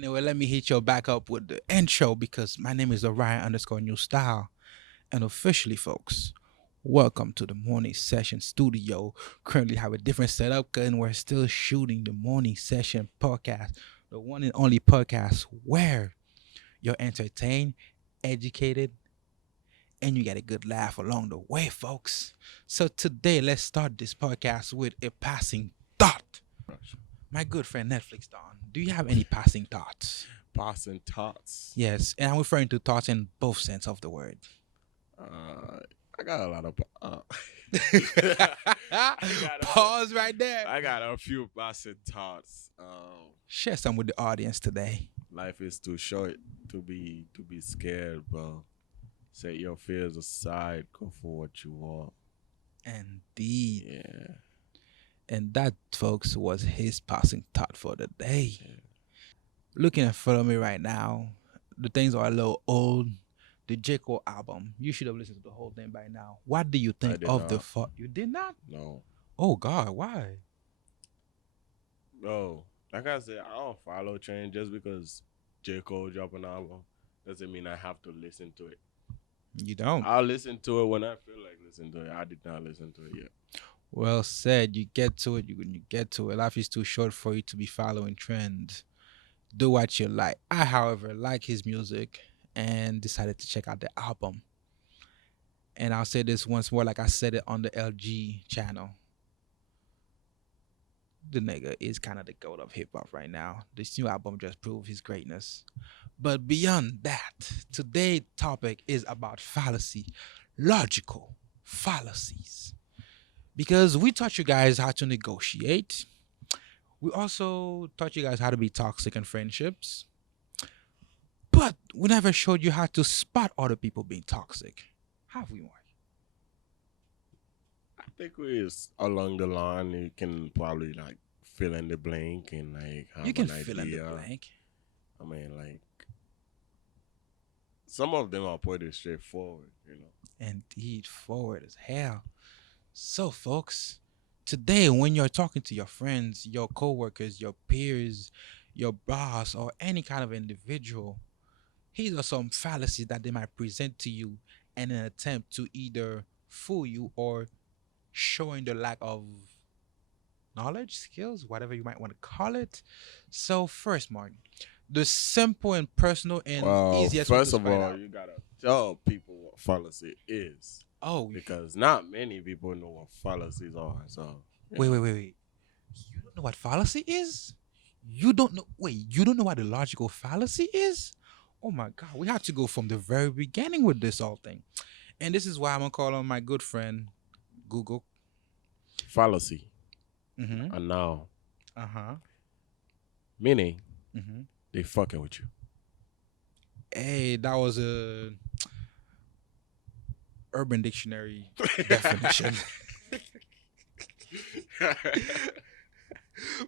Anyway, let me hit your back up with the intro because my name is Orion underscore new style. And officially, folks, welcome to the morning session studio. Currently have a different setup and we're still shooting the morning session podcast, the one and only podcast where you're entertained, educated, and you get a good laugh along the way, folks. So today, let's start this podcast with a passing thought. My good friend Netflix Don, do you have any passing thoughts? Passing thoughts. Yes, and I'm referring to thoughts in both sense of the word. Uh, I got a lot of. Pause right there. I got a few passing thoughts. Share some with the audience today. Life is too short to be scared, bro. Set your fears aside. Go for what you want. Indeed. Yeah. And that, folks, was his passing thought for the day. Yeah. Looking in front of me right now, the things are a little old. The J. Cole album, you should have listened to the whole thing by now. What do you think did of the not. thought? You did not? No. Oh, God, why? No. Like I said, I don't follow trend just because J. Cole drop an album doesn't mean I have to listen to it. You don't. I'll listen to it when I feel like listening to it. I did not listen to it yet. Well said. You get to it. You get to it. Life is too short for you to be following trends. Do what you like. I, however, like his music and decided to check out the album. And I'll say this once more, like I said it on the LG channel. The nigga is kind of the goat of hip hop right now. This new album just proved his greatness. But beyond that, today's topic is about fallacy, logical fallacies. Because we taught you guys how to negotiate. We also taught you guys how to be toxic in friendships. But we never showed you how to spot other people being toxic. Have we, Mark? I think it's along the line. You can probably like fill in the blank and like have You can an fill in the idea. blank. I mean, like some of them are pretty straightforward. Indeed, forward as hell. So, folks, today when you're talking to your friends, your coworkers, your peers, your boss, or any kind of individual, here are some fallacies that they might present to you in an attempt to either fool you or showing the lack of knowledge, skills, whatever you might want to call it. So, first, Martin, the simple and personal and Well, easiest way to first of spread all, out. you gotta tell people what fallacy is Oh, because not many people know what fallacies are. So wait. You don't know what fallacy is? You don't know. Wait, you don't know what the logical fallacy is? Oh my God, we have to go from the very beginning with this whole thing. And this is why I'm gonna call on my good friend Google. fallacy, Mm-hmm. a noun, Uh-huh. meaning Mm-hmm. they fucking with you. Hey, that was a Urban Dictionary definition.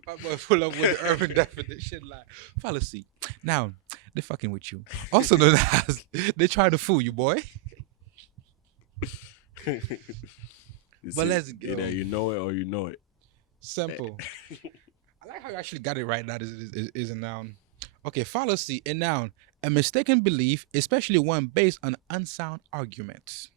My boy pull up with the urban definition like fallacy. Now, they fucking with you. Also known as they try to fool you, boy. You But see, let's go. either you know it or you know it. Simple. I like how you actually got it right. That is a noun. Okay, fallacy, a noun, a mistaken belief, especially one based on unsound arguments.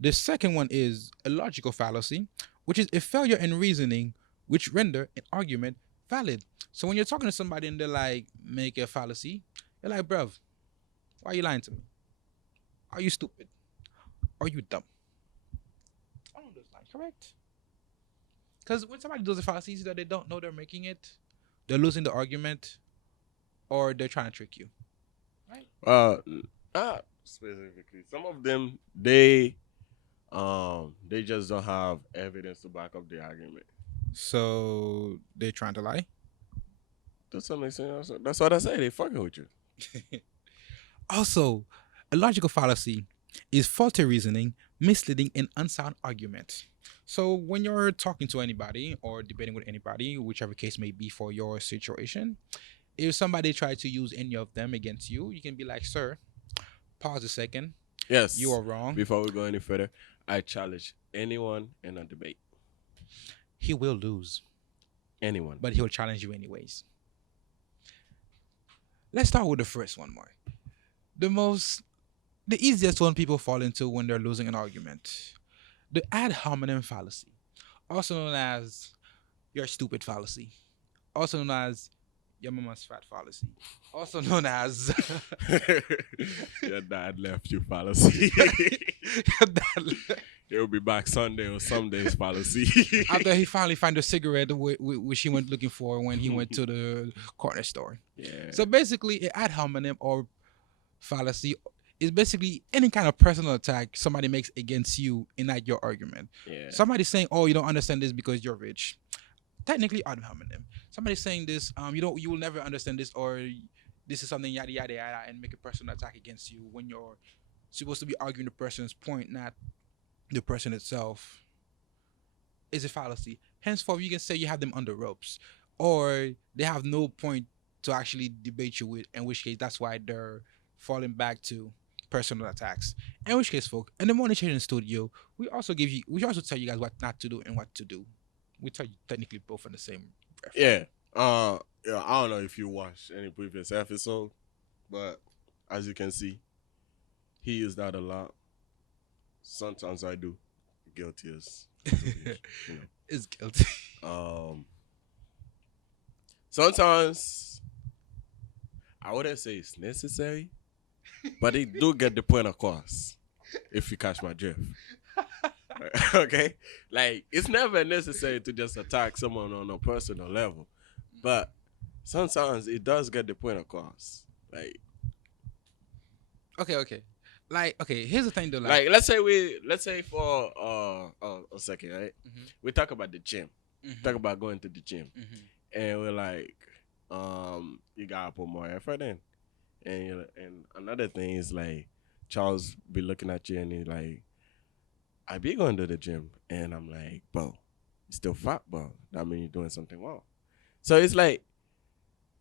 The second one is a logical fallacy, which is a failure in reasoning which render an argument valid. So when you're talking to somebody and they're like, make a fallacy, you're like, bruv, why are you lying to me? Are you stupid? Are you dumb? All of those lines, correct? Because when somebody does a fallacy, it's that they don't know they're making it, they're losing the argument, or they're trying to trick you. Right? Not specifically. Some of them they just don't have evidence to back up the argument. So they're trying to lie. Does that make sense? That's what I say. They fucking with you. Also, a logical fallacy is faulty reasoning, misleading, and unsound argument. So when you're talking to anybody or debating with anybody, whichever case may be for your situation, if somebody tries to use any of them against you, you can be like, sir, pause a second. Yes. You are wrong. Before we go any further, I challenge anyone in a debate. He will lose, Anyone. but he'll challenge you anyways. Let's start with the first one, Mark. The most, the easiest one people fall into when they're losing an argument. The ad hominem fallacy, also known as your stupid fallacy, also known as your mama's fat fallacy, also known as Your dad left you fallacy. your dad He'll be back Sunday or some days fallacy. after he finally found the cigarette which he went looking for when he went to the corner store. Yeah. So basically, an ad hominem or fallacy is basically any kind of personal attack somebody makes against you in that your argument. Yeah. Somebody saying, "Oh, you don't understand this because you're rich." Technically, ad hominem. Somebody saying this, you will never understand this, or this is something yada yada yada, and make a personal attack against you when you're supposed to be arguing the person's point, not the person itself, is a fallacy. Henceforth, you can say you have them under ropes, or they have no point to actually debate you with. In which case, that's why they're falling back to personal attacks. In which case, folks, in the Morning Trading Studio, we also tell you guys what not to do and what to do. We tell you technically both in the same breath. Yeah. Yeah. I don't know if you watched any previous episode, but as you can see, he used that a lot. Sometimes I do. Guilty as you Is guilty. know. Sometimes I wouldn't say it's necessary, but it do get the point across. If you catch my drift. Okay? Like, it's never necessary to just attack someone on a personal level. But sometimes it does get the point across. Like, Okay. Like, okay, here's the thing though. like let's say for a second, right? Mhm. We talk about the gym. Mhm. Talk about going to the gym. Mhm. And we're like, you gotta put more effort in. And another thing is like Charles be looking at you and he's like, I be going to the gym, and I'm like, bro, you still fat, bro. That means you're doing something wrong. So it's like,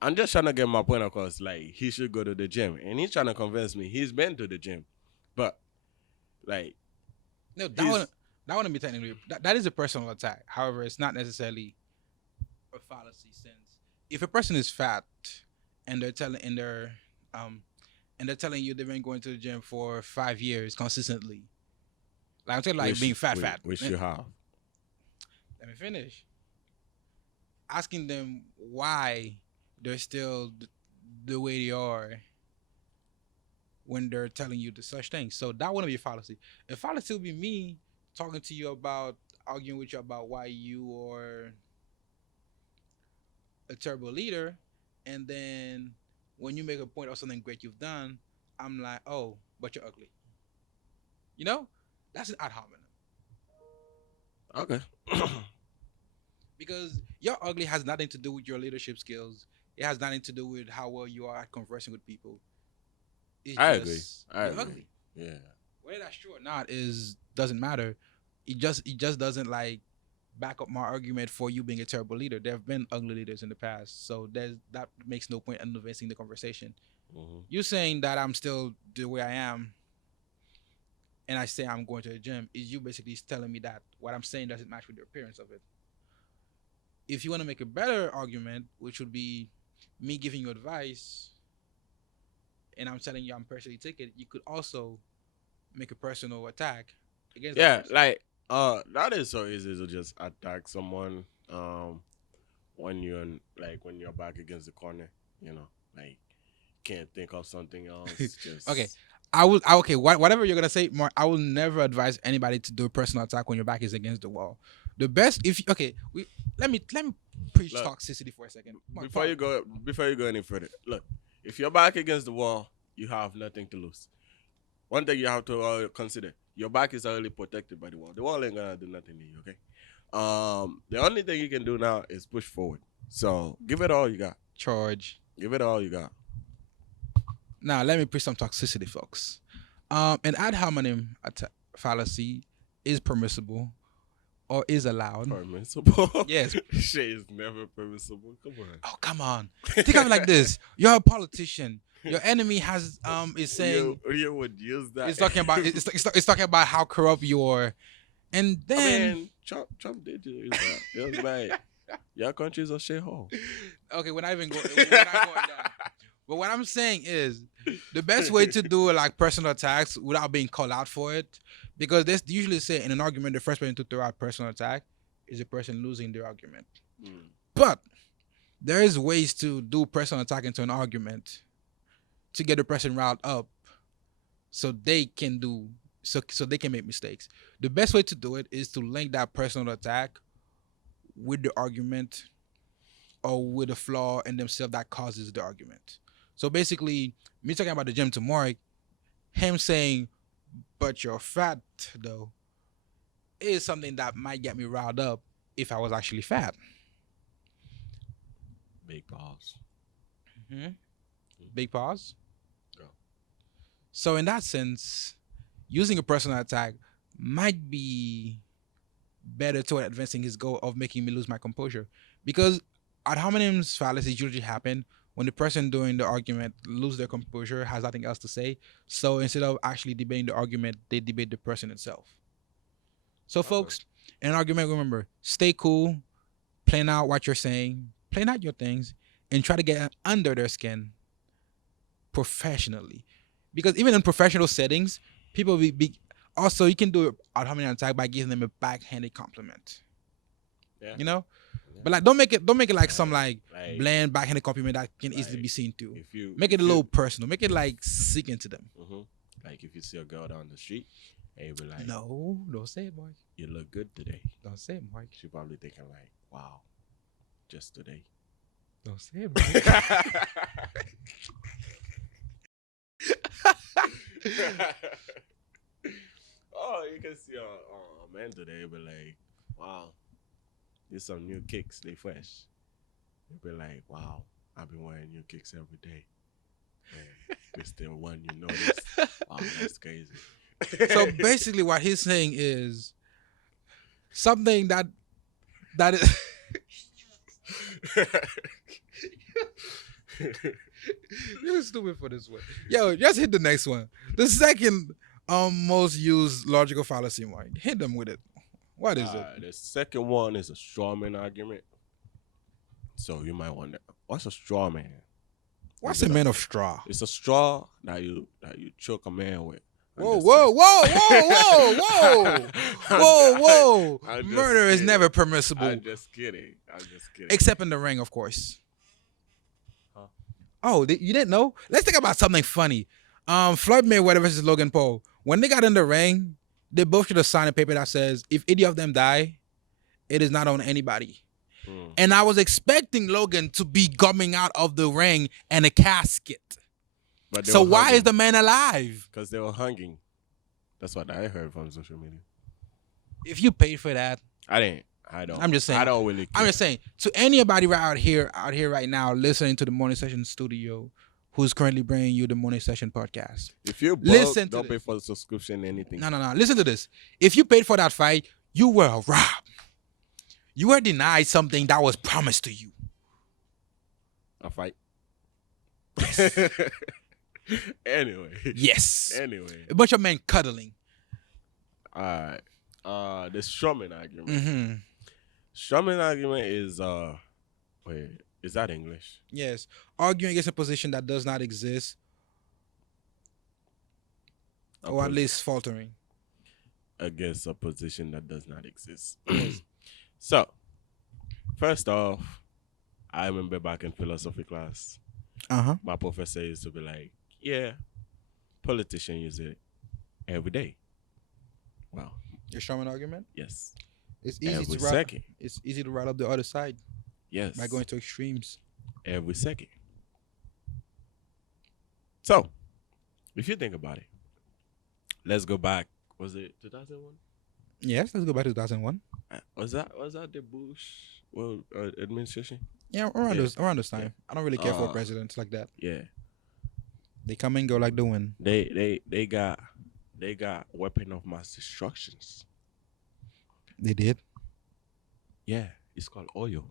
I'm just trying to get my point across. Like, he should go to the gym, and he's trying to convince me he's been to the gym, but like, No, he's- that wouldn't be technically that is a personal attack. However, it's not necessarily a fallacy since if a person is fat and they're telling you they've been going to the gym for 5 years consistently. Like I'm talking like being fat. which you have. Let me finish. Asking them why they're still the way they are when they're telling you the such things. So that wouldn't be a fallacy. A fallacy would be me talking to you about arguing with you about why you are a terrible leader, and then when you make a point of something great you've done, I'm like, oh, but you're ugly. You know, that's an ad hominem. Okay. Because your ugly has nothing to do with your leadership skills. It has nothing to do with how well you are at conversing with people. It's I just agree. I you're agree. ugly. Yeah. Whether that's true or not is doesn't matter. It just doesn't like back up my argument for you being a terrible leader. There have been ugly leaders in the past, so that makes no point in advancing the conversation. Mm-hmm. You saying that I'm still the way I am, and I say I'm going to the gym, is you basically telling me that what I'm saying doesn't match with the appearance of it. If you want to make a better argument, which would be me giving you advice, and I'm telling you I'm personally taking it, you could also make a personal attack against that Yeah, person. like that is so easy to just attack someone when you're when you're back against the corner, like can't think of something else. Just Okay. Okay, whatever you're gonna say, Mark, I will never advise anybody to do a personal attack when your back is against the wall. The best, let me preach Look, toxicity for a second. Mark, before you go any further, look, if you're back against the wall, you have nothing to lose. One thing you have to consider: your back is already protected by the wall. The wall ain't gonna do nothing to you, okay? The only thing you can do now is push forward. So give it all you got. charge. Give it all you got. Now let me preach some toxicity, folks. An ad hominem fallacy is permissible or is allowed. Permissible? Yes. Shit is never permissible. Come on. Oh, come on. Think of it like this: you're a politician. Your enemy is saying You would use that. it's talking about it's talking about how corrupt you are, and I then mean, Trump did use that. It was like, your country's a shithole. okay, we're not going down. But what I'm saying is, the best way to do like personal attacks without being called out for it, because they usually say in an argument, the first person to throw out personal attack is the person losing the argument. Mm. But there is ways to do personal attack into an argument to get the person riled up, so they can do so they can make mistakes. The best way to do it is to link that personal attack with the argument or with a flaw in themselves that causes the argument. So basically, me talking about the gym to Mark, him saying, "But you're fat," though, is something that might get me riled up if I was actually fat. Big balls. Mm-hmm. Big pause. Go. So in that sense, using a personal attack might be better toward advancing his goal of making me lose my composure. Because ad hominem fallacies usually happen when the person doing the argument lose their composure, has nothing else to say. So instead of actually debating the argument, they debate the person itself. So folks, in an argument, remember, stay cool, plan out what you're saying, plan out your things, and try to get under their skin professionally. Because even in professional settings, people be also you can do it ad hominem attack by giving them a backhanded compliment. Yeah. You know? Yeah. But like don't make it like some like Like, bland backhanded compliment that can easily like, be seen through. if you Make it a if you- little personal. Make it like sink into them. Like if you see a girl down the street, and you be like, No, don't say it, Mike. "You look good today." Don't say it, Mike. She probably thinking like, "Wow, just today." Don't say it, Mike. Oh, you can see a man today, but like, wow, there's some new kicks. They fresh. You be like, wow, I've been wearing new kicks every day. Man, there's still one you notice. Wow, that's crazy. So basically what he's saying is something that is you're stupid for this one. Yo, just hit the next one. The second most used logical fallacy, Mike. Hit them with it. What is it? The second one is a straw man argument. So you might wonder, what's a straw man? What's Is a it man of straw? It's a straw that you choke a man with. Whoa, whoa, whoa, whoa, whoa, whoa, whoa! I'm just Murder is kidding. never permissible, I'm just kidding. except in the ring, of course. Huh? Oh, you didn't know? Let's think about something funny. Floyd Mayweather versus Logan Paul. When they got in the ring, they both should have signed a paper that says, "If either of them die, it is not on anybody." And I was expecting Logan to be coming out of the ring in a casket. But So why is the man alive? Because they were hanging. That's what I heard from social media. If you paid for that, I didn't. I don't. I'm just saying. I don't really care. I'm just saying to anybody right out here right now listening to the Morning Session Studio, who's currently bringing you the Morning Session podcast. If you're broke, Listen to don't pay this. for the subscription, anything. No. Listen to this. If you paid for that fight, you were robbed. You were denied something that was promised to you. A fight. Anyway. Yes. Anyway. A bunch of men cuddling. All right. The strawman argument. Mm-hmm. Strawman argument is wait, is that English? Yes. Arguing against a position that does not exist, or at least faltering. Against a position that does not exist. So, first off, I remember back in philosophy class, my professor used to be like, "Yeah, politicians use it every day." Wow. Your Sherman argument? Yes. It's easy Every to ride. second. It's easy to ride up the other side Yes. by going to extremes. Every second. So, if you think about it, let's go back. Was it 2001? Yes, let's go back to 2001. Was that the Bush administration? Yeah, around this time. Yeah. I don't really care for presidents like that. Yeah. They come and go like the wind. They got weapon of mass destructions. They did. Yeah, it's called oil.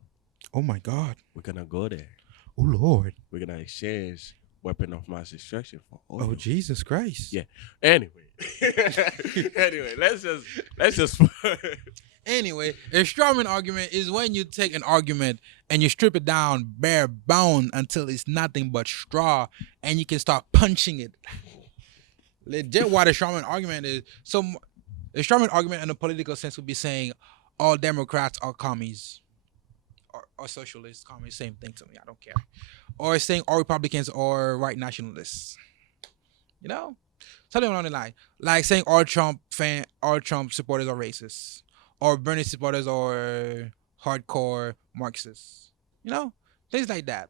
Oh my God. We're gonna go there. Oh Lord. We're gonna exchange weapon of mass destruction for oil. Oh Jesus Christ. Yeah. Anyway, let's just Anyway, a strawman argument is when you take an argument and you strip it down bare bone until it's nothing but straw, and you can start punching it. Legit, what a strawman argument is. So, a strawman argument in a political sense would be saying all Democrats are commies or socialists. Commies, same thing to me. I don't care. Or saying all Republicans are white nationalists. You know, something along the line, like saying all Trump supporters are racist, or Bernie supporters are hardcore Marxists. You know, things like that.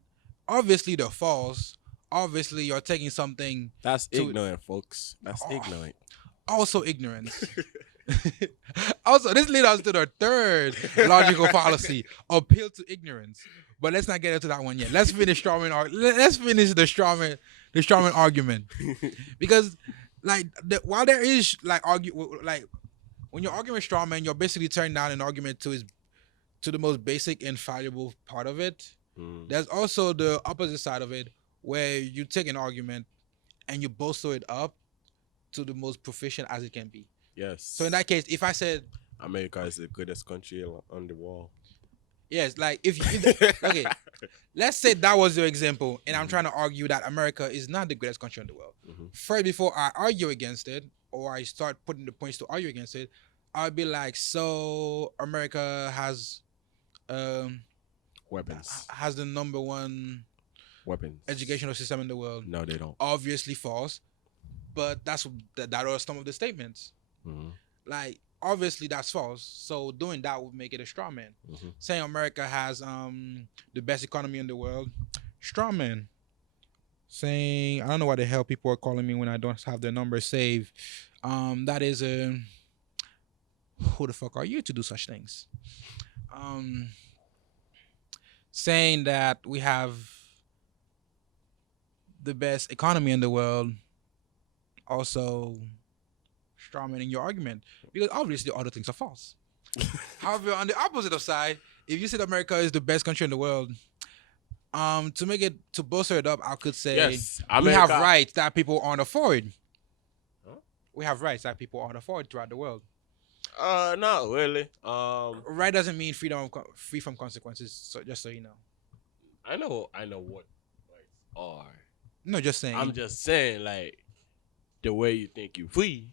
Obviously, they're false. Obviously, you're taking something That's to ignorant, folks. That's Oh. ignorant. also ignorance. Also, this leads us to the third logical fallacy: appeal to ignorance. But let's not get into that one yet. Let's finish Let's finish the strawman argument, because like while there is like when you're arguing strawman, you're basically turning down an argument to the most basic and valuable part of it. Mm. There's also the opposite side of it, where you take an argument and you bolster it up to the most proficient as it can be. Yes. So in that case, if I said America is the greatest country on the world. yes, like if okay, let's say that was your example, and I'm trying to argue that America is not the greatest country in the world. Mhm. First, before I argue against it, or I start putting the points to argue against it, I'll be like, so America Weapons. has the number one Weapons. educational system in the world. No, they don't. Obviously false, but that are some of the statements. Mhm. Like obviously that's false. So doing that would make it a straw man. Mhm. Saying America has the best economy in the world, straw man. Saying I don't know why the hell people are calling me when I don't have their number saved. That is a who the fuck are you to do such things? Saying that we have the best economy in the world, also strawmanning your argument, because obviously other things are false. However, on the opposite of side, if you said America is the best country in the world, to bolster it up, I could say Yes, we have America. rights that people aren't afford. Huh? We have rights that people aren't afford throughout the world. Not really. Right doesn't mean free from consequences. So just so you know, I know what rights are. no, just saying. I'm just saying, like, the way you think you free,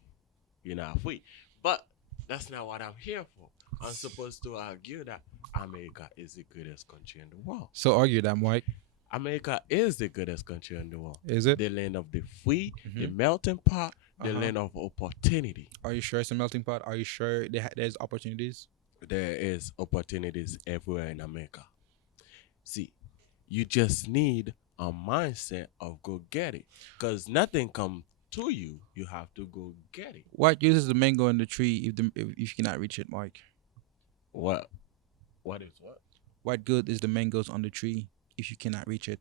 you're not free. But that's not what I'm here for. I'm supposed to argue that America is the greatest country in the world. So argue that, Mike. America is the greatest country in the world. Is it? The land of the free, the Mhm. melting pot, the Uh-huh. land of opportunity. Are you sure it's a melting pot? Are you sure there's opportunities? There is opportunities everywhere in America. See, you just need a mindset of go get it. Because nothing comes to you. You have to go get it. What uses the mango in the tree if you cannot reach it, Mike? What? What is what? What good is the mangoes on the tree if you cannot reach it?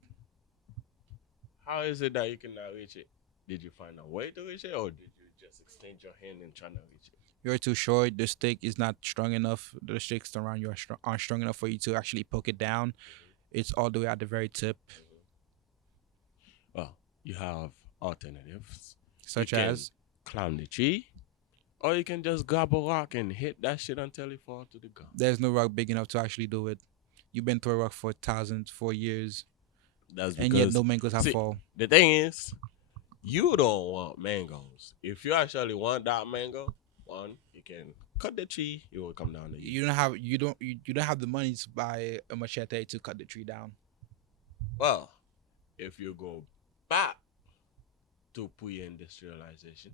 How is it that you cannot reach it? Did you find a way to reach it, or did you just extend your hand and try to reach it? You're too short. The stick is not strong enough. The sticks around you aren't strong enough for you to actually poke it down. It's all the way at the very tip, Well, you have alternatives. such You can as climb the tree, or you can just grab a rock and hit that shit until it falls to the ground. there's no rock big enough to actually do it. You've been through a rock for years, That's and because yet no mangoes have see, fall. the thing is, you don't want mangoes. If you actually want that mango, one, you can cut the tree, it will come down to you. You don't have the money to buy a machete to cut the tree down. Well, if you go back to pre-industrialization,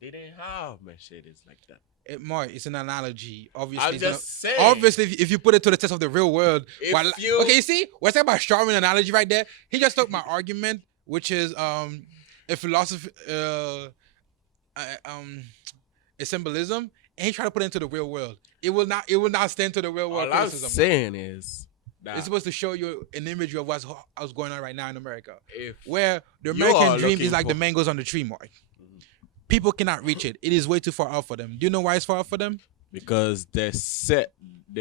they didn't have machetes like that. Mark, it's an analogy. Obviously, I'm it's gonna- just saying. obviously, if you put it to the test of the real world, If while, you- okay, you see, we're talking about strawman analogy right there. He just took my argument, which is a philosophy, a symbolism, and he tried to put it into the real world. It will not stand to the real world all I'm criticism. saying is that It's supposed to show you an imagery of what's going on right now in America, if where the You are American dream looking is like the for- mangoes on the tree, Mark. Mhm. People cannot reach it. It is way too far out for them. Do you know why it's far out for them? because they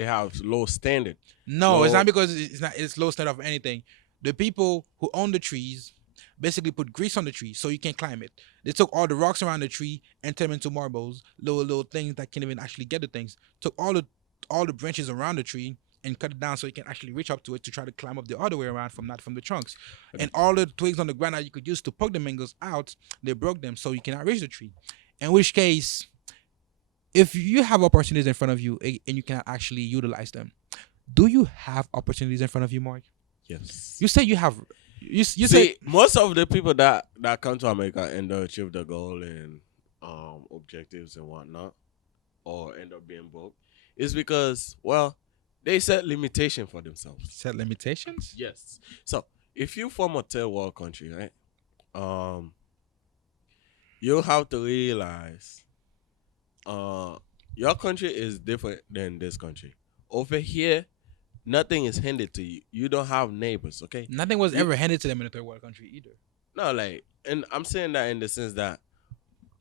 have low standard. No, it's Low- not because it's low standard of anything. The people who own the trees, basically put grease on the tree so you can't climb it. They took all the rocks around the tree and turned them into marbles, little things that can't even actually get the things. Took all the branches around the tree and cut it down so you can actually reach up to it to try to climb up the other way around from not from the trunks. And all the twigs on the ground that you could use to poke the mangoes out, they broke them so you cannot reach the tree. In which case, if you have opportunities in front of you and you cannot actually utilize them, do you have opportunities in front of you, Mark? Yes. You say you have. You See, say most of the people that come to America and don't achieve the goal and objectives and whatnot, or end up being broke, is because, well, they set limitation for themselves. set limitations. Yes. So if you form a third world country, right? You have to realize, your country is different than this country. Over here, nothing is handed to you. You don't have neighbors, okay? Nothing was You- ever handed to them in a third world country either. No, like, and I'm saying that in the sense that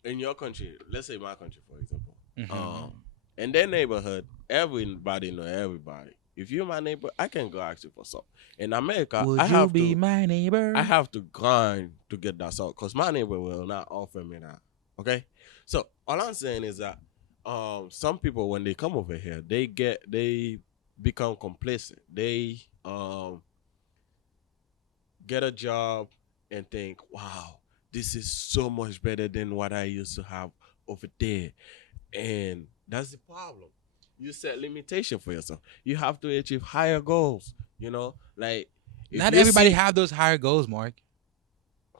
in your country, let's say my country, for example, in their neighborhood, everybody know everybody. If you're my neighbor, I can go ask you for salt. In America, Would I you have be to, my neighbor? I have to grind to get that salt because my neighbor will not offer me that. Okay, so all I'm saying is that some people when they come over here, they become complacent. They get a job and think, wow, this is so much better than what I used to have over there. And that's the problem. You set limitation for yourself. You have to achieve higher goals. You know, like if Not you everybody see- have those higher goals, Mark.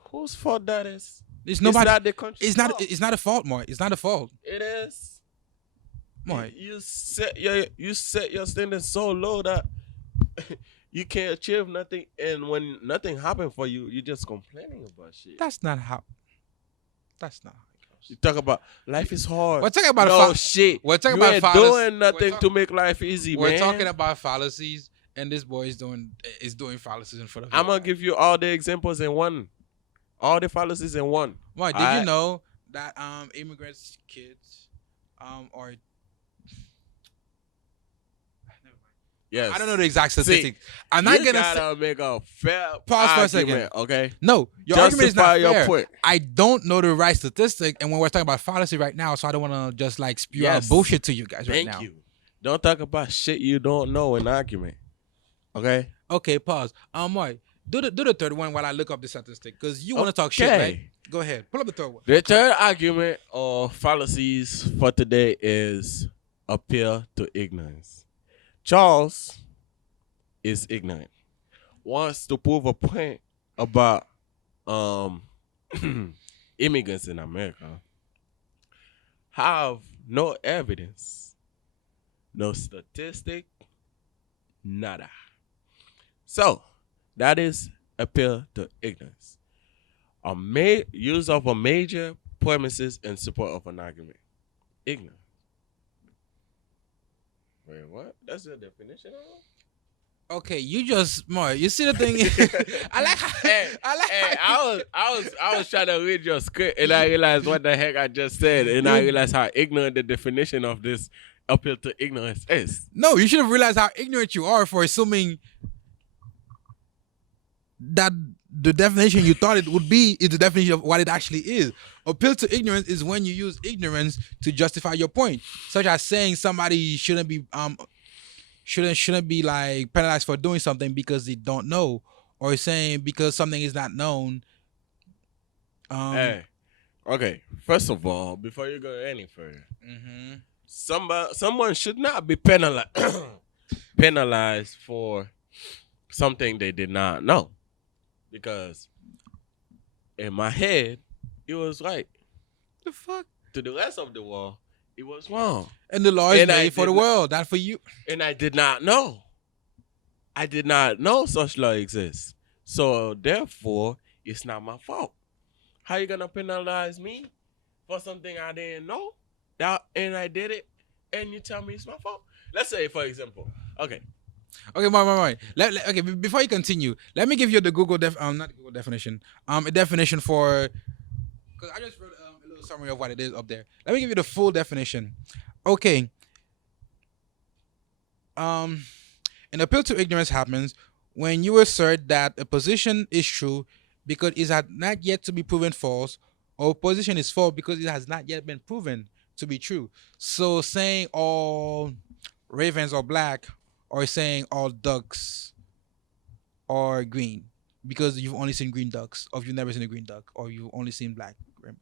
whose fault that is? It's nobody. It's not the country's It's not. fault. It's not a fault, Mark. It's not a fault, It is. Mark. You set your standards so low that you can't achieve nothing, and when nothing happens for you, you're just complaining about shit. That's not how. That's not how it goes. You talk about life is hard. We're talking about no shit. We're talking you about ain't fallacies. doing nothing We're to make life easy, We're man. talking about fallacies, and this boy is doing fallacies in front of. I'm gonna give you all the examples in one, all the fallacies in one. Mark, did you know that immigrants' kids are. Yes. I don't know the exact See, statistic. I'm not you gonna gotta make a fair Pause for a second. argument, okay? No, your argument is not Justify your fair. point. I don't know the right statistic, and when we're talking about fallacy right now, so I don't want to just like spew out Yes. bullshit to you guys right Thank now. you. Don't talk about shit you don't know in argument. Okay? Okay, pause. Mark, do the third one while I look up the statistic, because you want to talk shit, right? Okay. Go ahead, pull up the third one. The third argument of fallacies for today is appeal to ignorance. Charles is ignorant. Wants to prove a point about immigrants in America. Have no evidence, no statistic, nada. So that is appeal to ignorance. Use of a major premises in support of an argument. Ignorance. Wait, what? That's the definition of it? Okay, you just Mark. You see the thing? I like. How, I like. Hey, how- I was trying to read your script and I realized what the heck I just said, and I realized how ignorant the definition of this appeal to ignorance is. No, you should have realized how ignorant you are for assuming that the definition you thought it would be is the definition of what it actually is. Appeal to ignorance is when you use ignorance to justify your point, such as saying somebody shouldn't be like penalized for doing something because they don't know, or saying because something is not known. Hey, okay. First of all, before you go any further, mhm. someone should not be penalized for something they did not know, because in my head it was right. The fuck? To the rest of the world, it was wrong, And the law is And I made for the did not- world, not for you. and I did not know. I did not know such law exists, so therefore it's not my fault. How you gonna penalize me for something I didn't know? And I did it, and you tell me it's my fault? Let's say, for example, okay, Okay, Mark. Okay, before you continue, let me give you the Google not Google definition. A definition for, because I just wrote a little summary of what it is up there. Let me give you the full definition. Okay. An appeal to ignorance happens when you assert that a position is true because it has not yet to be proven false, or opposition is false because it has not yet been proven to be true. So saying all ravens are black, or saying all ducks are green because you've only seen green ducks, or you've never seen a green duck, or you've only seen black rainbow.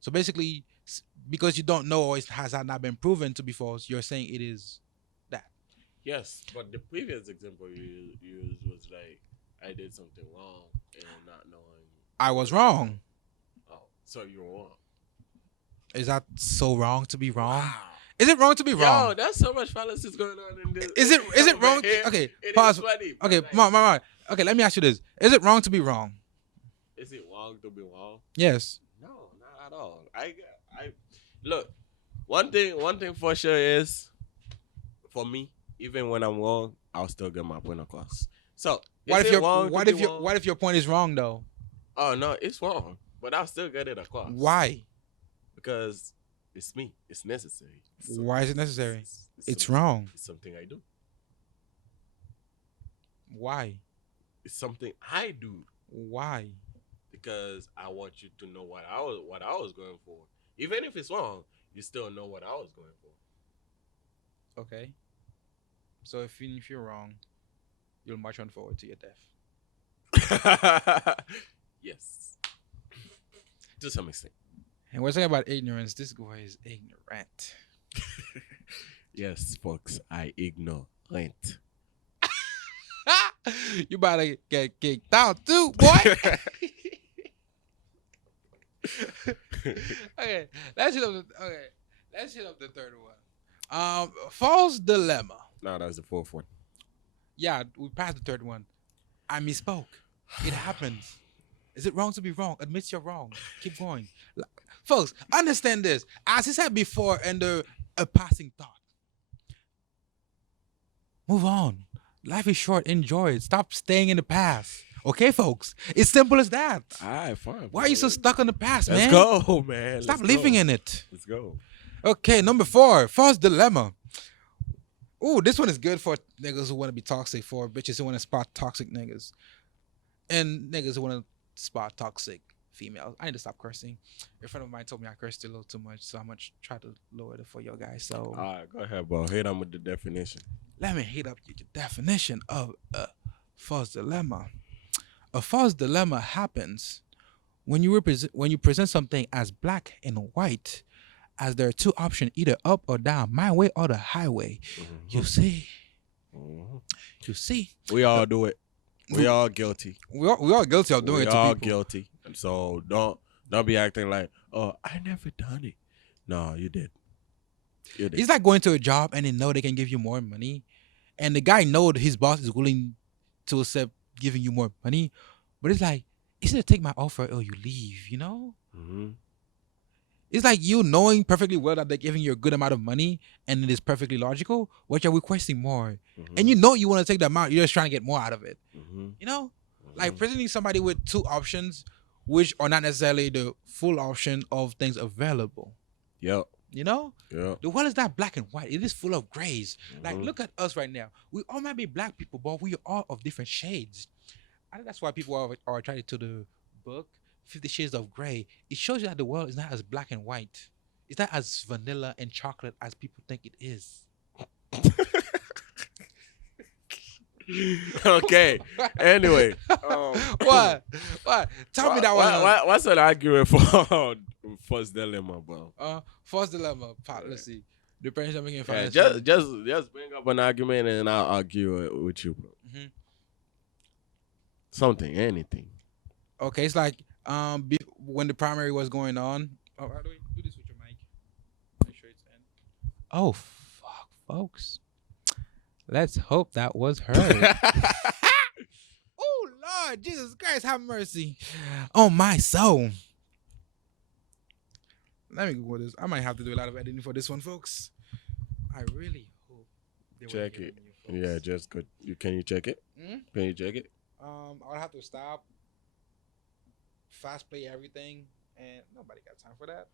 So basically, because you don't know or it has not been proven to be false, you're saying it is that. Yes, but the previous example you used was like I did something wrong and not knowing. I was wrong. Oh, so you're wrong. Is that so wrong to be wrong? Wow. Is it wrong to be wrong? Yo, there's so much fallacies going on in this. Is it wrong? Here, Okay, it pause. is funny, but Okay, like, Mark. Okay, let me ask you this: is it wrong to be wrong? is it wrong to be wrong? Yes. No, not at all. I look. One thing for sure is, for me, even when I'm wrong, I'll still get my point across. So, What is if it your wrong what to if be your wrong? what if your point is wrong though? Oh no, it's wrong, but I'll still get it across. Why? Because it's me. It's necessary. Why is it necessary? It's something- wrong. It's something I do. Why? It's something I do Why? because I want you to know what I was going for. Even if it's wrong, you still know what I was going for. Okay. So if you're wrong, you'll march on forward to your death. Yes, to some extent. And we're talking about ignorance. This guy is ignorant. Yes, folks, I ignore rent. You about to get kicked out too, boy. Okay, let's hit up the third one. False dilemma. No, that's the fourth one. Yeah, we passed the third one. I misspoke. It happens. Is it wrong to be wrong? Admit you're wrong. Keep going. Folks, understand this. As I said before, under a passing thought. Move on. Life is short. Enjoy it. Stop staying in the past. Okay, folks? It's simple as that. All right, fine. Why are you so stuck on the past, man? Let's go, man. Stop Let's living go. in it. Let's go. Okay, number 4, false dilemma. Ooh, this one is good for niggas who want to be toxic, for bitches who want to spot toxic niggas, and niggas who want to spot toxic females. I need to stop cursing. A friend of mine told me I cursed a little too much, so I'm gonna try to lower it for you guys. So All right, go ahead, bro. Hit on with the definition. let me hit up your definition of a false dilemma. A false dilemma happens when you present something as black and white, as there are two options, either up or down, my way or the highway. You see, you see, We all do it. We all guilty. we all guilty of doing We it to all people. guilty. And so don't be acting like, oh, I never done it. No, you did. You did. It's like going to a job and they know they can give you more money, and the guy know that his boss is willing to accept giving you more money, but it's like, it's either take my offer or you leave. You know, Mhm. it's like you knowing perfectly well that they're giving you a good amount of money and it is perfectly logical, but you're requesting more, and you know you want to take the amount, you're just trying to get more out of it. Mhm. You know, like presenting somebody with two options, which are not necessarily the full option of things available. Yep. You know, Yep. the world is not black and white. It is full of grays. Like, Mhm. look at us right now. We all might be black people, but we are all of different shades. I think that's why people are attracted to the book 50 Shades of Grey. It shows you that the world is not as black and white. It's not as vanilla and chocolate as people think it is. Okay. Anyway, What? Tell me that one. What's an argument for first dilemma, bro? False dilemma. Let's see. The parents are making Yeah, financial. just bring up an argument and I'll argue it with you, bro. Mhm. Something, anything. Okay, it's like when the primary was going on. Oh, how do we do this with your mic? Make sure it's in. Oh, fuck, folks. Let's hope that was heard. Oh, Lord, Jesus Christ, have mercy on my soul. Let me Google this. I might have to do a lot of editing for this one, folks. I really hope they were Check hearing it. you, folks. Yeah, just good. Can you check it? Hmm? Can you check it? I'll have to stop, fast play everything, and nobody got time for that.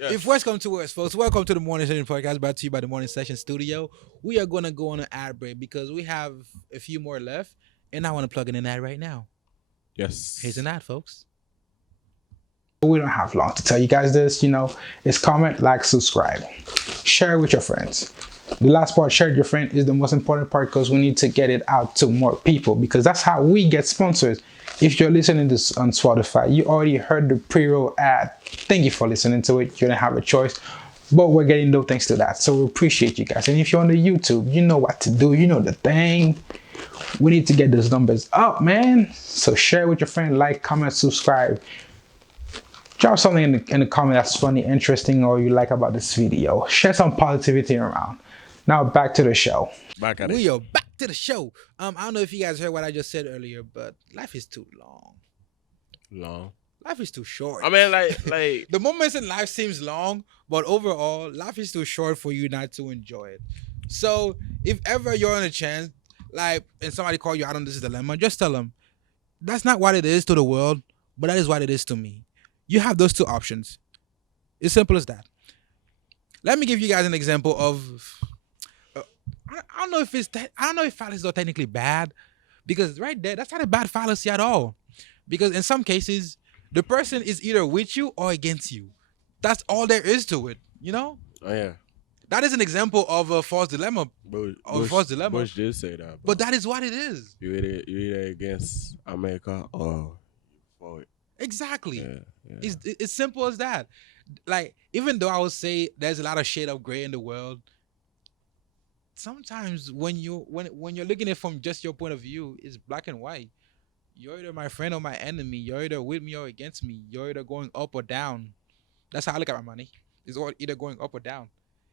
Yeah. If worst come to worst, folks, welcome to the Morning Session Podcast, brought to you by the Morning Session Studio. We are going to go on an ad break because we have a few more left, and I want to plug in an ad right now. Yes. Here's an ad, folks. We don't have long to tell you guys this. It's comment, like, subscribe, share with your friends. The last part, share with your friend, is the most important part because we need to get it out to more people because that's how we get sponsors. If you're listening to this on Spotify, you already heard the pre-roll ad. Thank you for listening to it. You don't have a choice, but we're getting no thanks to that. So we appreciate you guys. And if you're on the YouTube, you know what to do. You know the thing. We need to get those numbers up, man. So share with your friend, like, comment, subscribe. Drop something in the comment that's funny, interesting, or you like about this video. Share some positivity around. Now back to the show. Back at it. We are back to the show. I don't know if you guys heard what I just said earlier, but life is too long. Long. Life is too short. I mean, like the moments in life seems long, but overall, life is too short for you not to enjoy it. So if ever you're on a chance, and somebody call you out on this dilemma, just tell them that's not what it is to the world, but that is what it is to me. You have those two options. It's simple as that. Let me give you guys an example of. I don't know if fallacies are technically bad, because right there, that's not a bad fallacy at all. Because in some cases, the person is either with you or against you. That's all there is to it. Oh yeah. That is an example of a false dilemma. False dilemma. Bush did say that. But that is what it is. You either against America or for it. Exactly. Yeah. It's simple as that. Like, even though I would say there's a lot of shade of gray in the world, sometimes when you're looking at it from just your point of view, it's black and white. You're either my friend or my enemy. You're either with me or against me. You're either going up or down. That's how I look at my money. It's all either going up or down.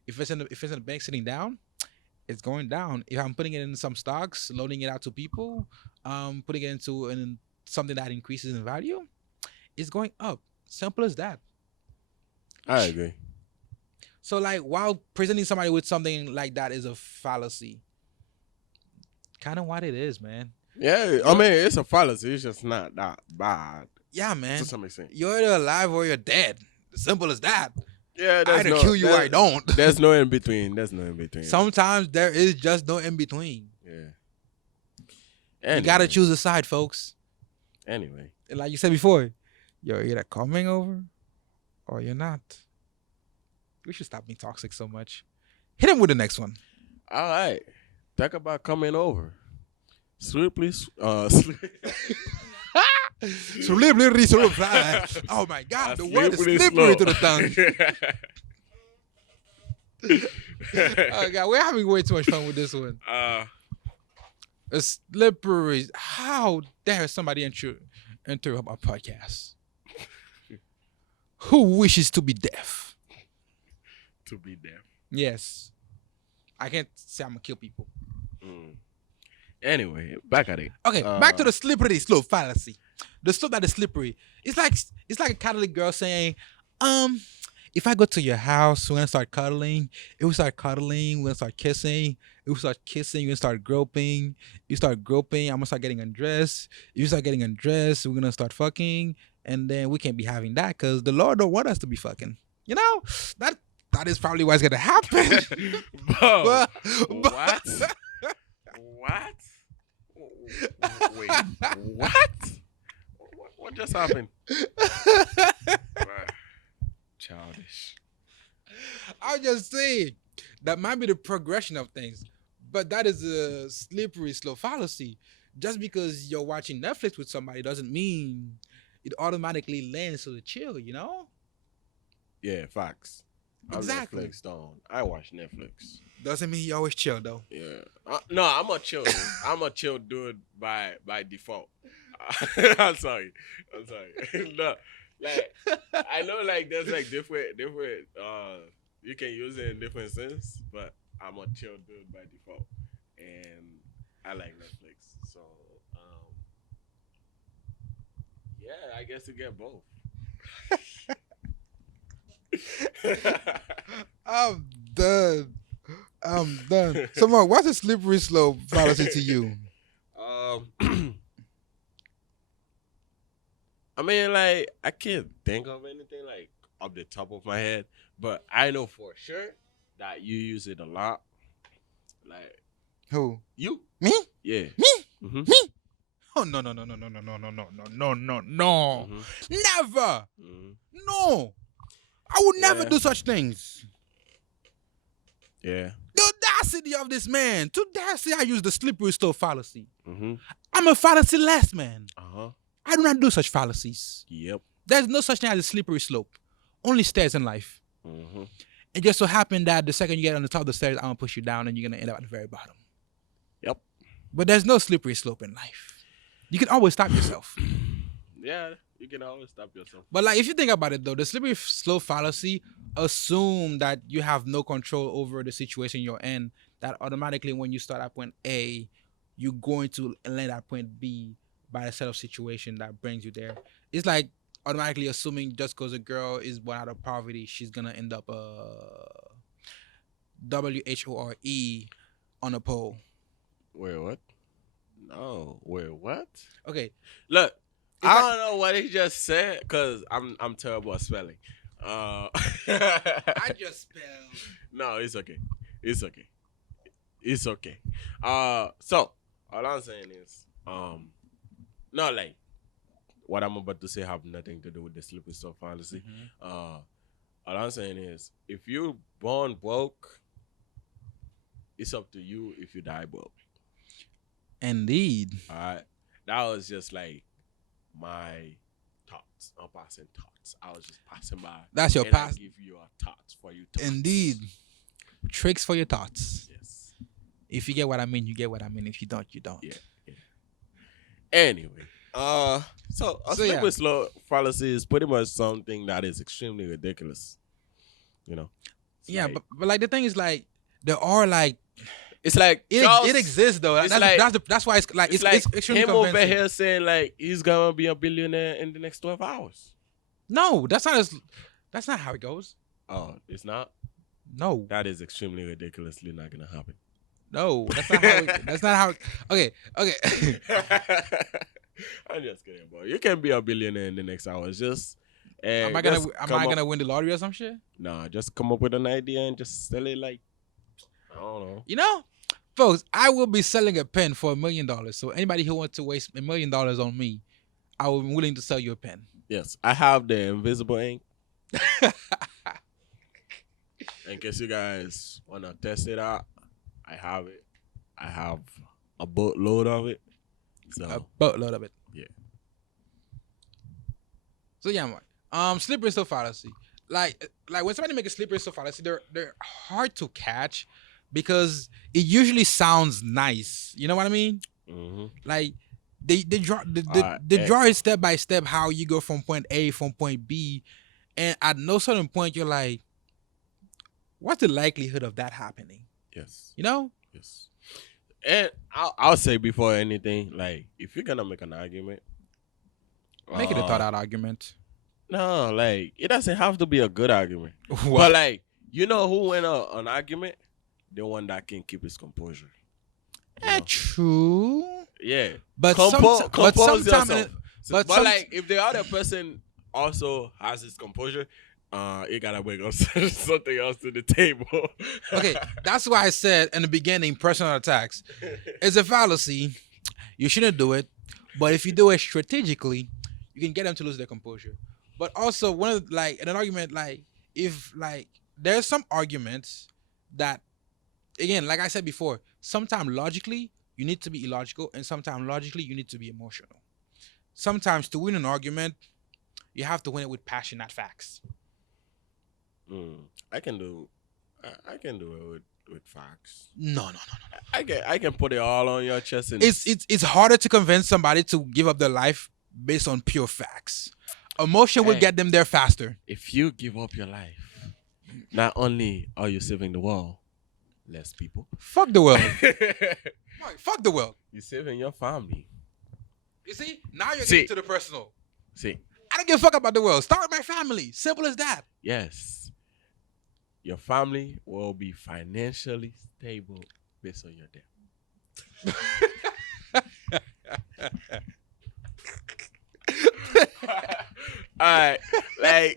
If it's in the bank sitting down, it's going down. If I'm putting it in some stocks, loaning it out to people, putting it into something that increases in value, it's going up. Simple as that. I agree. So, while presenting somebody with something like that is a fallacy, kind of what it is, man. Yeah, I mean, it's a fallacy. It's just not that bad. Yeah, man. To some extent. You're either alive or you're dead. Simple as that. Yeah, I either kill you or I don't. There's no in between. Sometimes there is just no in between. Yeah. Anyway. You gotta choose a side, folks. Anyway. And like you said before, you're either coming over or you're not. We should stop being toxic so much. Hit him with the next one. All right. Talk about coming over. Slippery. Oh my God, the word is slippery to the tongue. Oh God, we're having way too much fun with this one. A slippery. How dare somebody enter our podcast? Who wishes to be deaf? To be deaf. Yes. I can't say I'm gonna kill people. Anyway, back at it. Okay, back to the slippery slope fallacy. The slope that is slippery. It's like a Catholic girl saying, if I go to your house, we're gonna start cuddling. If we start cuddling, we're gonna start kissing. If we start kissing, you're gonna start groping. If you start groping, I'm gonna start getting undressed. If you start getting undressed, we're gonna start fucking. And then we can't be having that because the Lord don't want us to be fucking. That is probably what's gonna happen. Bro, what? What? Wait, what? What just happened? Childish. I'm just saying that might be the progression of things, but that is a slippery slope fallacy. Just because you're watching Netflix with somebody doesn't mean it automatically lands to the chill, Yeah, facts. Exactly. I'm Netflix don't. I watch Netflix. Doesn't mean you always chill though. Yeah. No, I'm a chill. I'm a chill dude by default. I'm sorry. No, I know there's different you can use it in different sense, but I'm a chill dude by default. And I like Netflix. So yeah, I guess you get both. I'm done. So Mark, what's a slippery slope fallacy to you? I mean, I can't think of anything off the top of my head, but I know for sure that you use it a lot. Who? You? Me? Yeah. Me? Mm-hmm. Me? Oh no no no no no no no no no no no no Mhm. never. Mhm. No, I would never Yeah. do such things. Yeah. The audacity of this man. To dare say I use the slippery slope fallacy. Mhm. I'm a fallacy-less man. Uh-huh. I do not do such fallacies. Yep. There's no such thing as a slippery slope. Only stairs in life. Mhm. It just so happened that the second you get on the top of the stairs, I'm gonna push you down and you're gonna end up at the very bottom. Yep. But there's no slippery slope in life. You can always stop yourself. Yeah, you can always stop yourself. But like if you think about it though, the slippery slope fallacy assume that you have no control over the situation you're in, that automatically when you start at point A, you're going to land at point B by a set of situation that brings you there. It's like automatically assuming just because a girl is born out of poverty, she's gonna end up WHORE on a pole. Wait, what? No. Wait, what? Okay. Look, It's I like- don't know what he just said because I'm terrible at spelling. I just spelled. No, it's okay. It's okay. It's okay. So all I'm saying is, not like what I'm about to say have nothing to do with the slippery slope fallacy. All I'm saying is, if you're born broke, it's up to you if you die broke. Indeed. All right, that was just like my thoughts. I'm passing thoughts. I was just passing by. That's your and I pass. give you a thoughts for you. Thoughts. Indeed. Tricks for your thoughts. Yes. If you get what I mean, you get what I mean. If you don't, you don't. Yeah. Anyway, so a So, slippery yeah. slope fallacy is pretty much something that is extremely ridiculous. You know. It's Yeah, like- but like the thing is like there are like it's like it exists though. it's That's why it's like it's like extremely him over convincing. here saying like he's gonna be a billionaire in the next 12 hours. No, that's not how it goes. Oh, it's not. No, That is extremely ridiculously not gonna happen. no, that's not how. That's not how. Okay. I'm just kidding, bro. You can be a billionaire in the next hours. Just Am I gonna win the lottery or some shit? Nah, just come up with an idea and just sell it like I don't know. You know, folks, I will be selling a pen for $1 million. So anybody who wants to waste $1 million on me, I'm willing to sell you a pen. Yes, I have the invisible ink. In case you guys wanna test it out, I have it. I have a boatload of it. So A boatload of it. Yeah. So yeah, man. Slippery slope fallacy. Like when somebody make a slippery slope fallacy, they're hard to catch because it usually sounds nice. You know what I mean? mhm. Like they draw Alright, they draw it step by step how you go from point A from point B, and at no certain point you're like, what's the likelihood of that happening? Yes. You know? Yes. And I'll say before anything, like if you're gonna make an argument, Make it a thought out argument. No, like it doesn't have to be a good argument. But like, you know who win an argument? The one that can keep his composure. You know? True. Yeah. But Compose sometimes yourself. but But some- like if the other person also has his composure, you gotta bring up something else to the table. okay, that's why I said in the beginning, personal attacks is a fallacy. You shouldn't do it, but if you do it strategically, you can get them to lose their composure. But also, one of like in an argument, like if like there's some arguments that, again, like I said before, sometimes logically you need to be illogical, and sometimes logically you need to be emotional. Sometimes to win an argument, you have to win it with passion, not facts. I can do it with facts. No. I can put it all on your chest and It's harder to convince somebody to give up their life based on pure facts. Emotion will Hey. get them there faster. if you give up your life, not only are you saving the world, less people, Fuck the world. you're Mike, fuck the world. saving your family. You see? Now you're See. getting to the personal. See, I don't give a fuck about the world. Start with my family. Simple as that. yes, your family will be financially stable based on your death. All right, like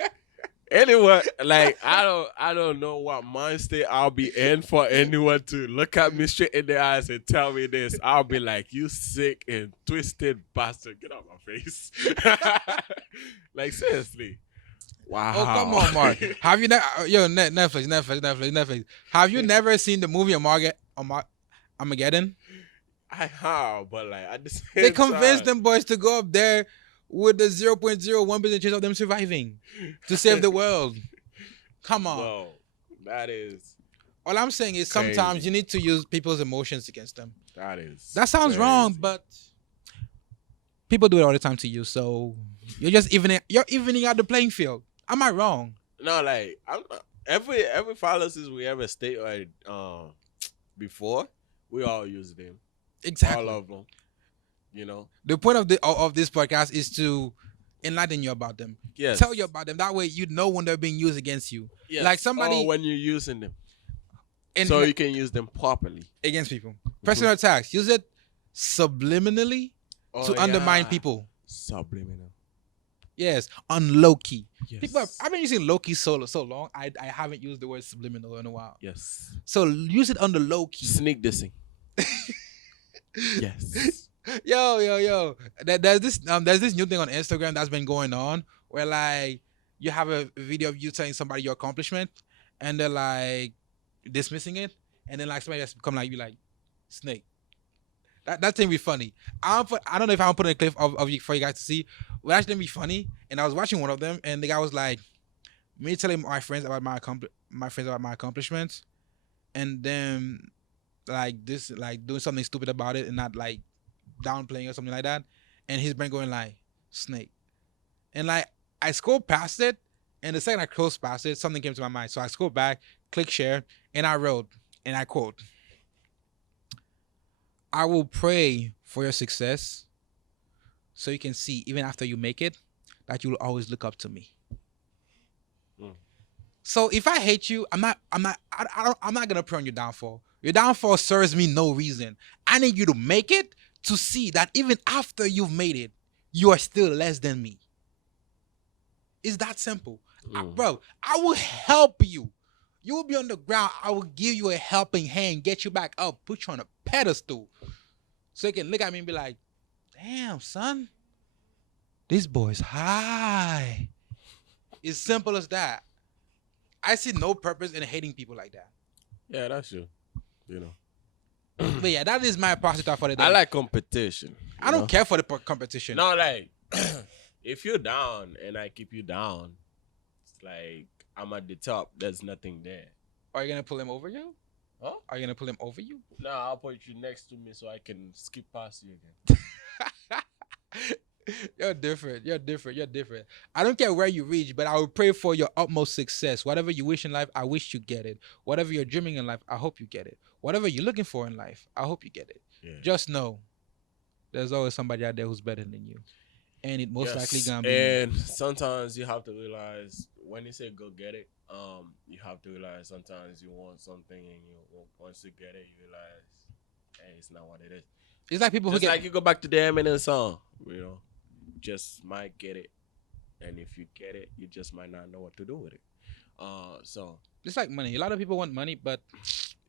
anyone like I don't know what mind state I'll be in for anyone to look at me straight in the eyes and tell me this. I'll be like, you sick and twisted bastard, get out my face. Like seriously. Wow. Oh, come on, Mark. Have you never? Netflix. Have you never seen the movie Armageddon? I have, but like at the same They convinced time, them boys to go up there with the 0.01% chance of them surviving to save the world. Come on. Whoa, that is All I'm saying is sometimes Crazy. you need to use people's emotions against them. that Sounds wrong, crazy. but people do it all the time to you. So you're just evening out the playing field. Am I wrong? No, like I'm every fallacies we ever state before, we all use them. Exactly. All of them. You know? The point of this podcast is to enlighten you about them. Yes. Tell you about them. That way you know when they're being used against you. Yes. Like somebody or when you're using them. and So you can use them properly. against people. Personal attacks. Use it subliminally to undermine people. Subliminal. Yes, on low key. Yes. People, I've been using low key so long. I haven't used the word subliminal in a while. Yes. So use it on the low key. Sneak dissing. Yes. Yo. There's this new thing on Instagram that's been going on where like you have a video of you telling somebody your accomplishment and they're like dismissing it, and then like somebody just come like you like snake. That thing be funny. I don't know if I'm putting a clip of you for you guys to see. But actually be funny. And I was watching one of them, and the guy was like, me telling my friends about my accomplishments, and then like this, like doing something stupid about it, and not like downplaying or something like that. And his brain going like snake, and like I scrolled past it, and the second I closed past it, something came to my mind. So I scrolled back, click share, and I wrote, and I quote, I will pray for your success so you can see, even after you make it, that you will always look up to me. Mm. So if I hate you, I'm not gonna pray on your downfall. Your downfall serves me no reason. I need you to make it to see that even after you've made it, you are still less than me. It's that simple. Bro, I will help you. You will be on the ground. I will give you a helping hand, get you back up, put you on a pedestal. So you can look at me and be like, damn, son, this boy's high. It's simple as that. I see no purpose in hating people like that. Yeah, that's true. You know. But yeah, that is my positive for the day. I like competition. I don't care for the competition. No, like if you're down and I keep you down, it's like I'm at the top. There's nothing there. Are you gonna pull him over you? Huh? Are you gonna pull him over you? No, I'll put you next to me so I can skip past you again. You're different. I don't care where you reach, but I will pray for your utmost success. Whatever you wish in life, I wish you get it. Whatever you're dreaming in life, I hope you get it. Whatever you're looking for in life, I hope you get it. Yeah. Just know there's always somebody out there who's better than you. And it most likely gonna be And sometimes you have to realize when you say go get it, you have to realize sometimes you want something and once you get it, you realize, hey, it's not what it is. It's like people Just who get like you go back to the Eminem song, you know, just might get it, and if you get it, you just might not know what to do with it. So it's like money. A lot of people want money, but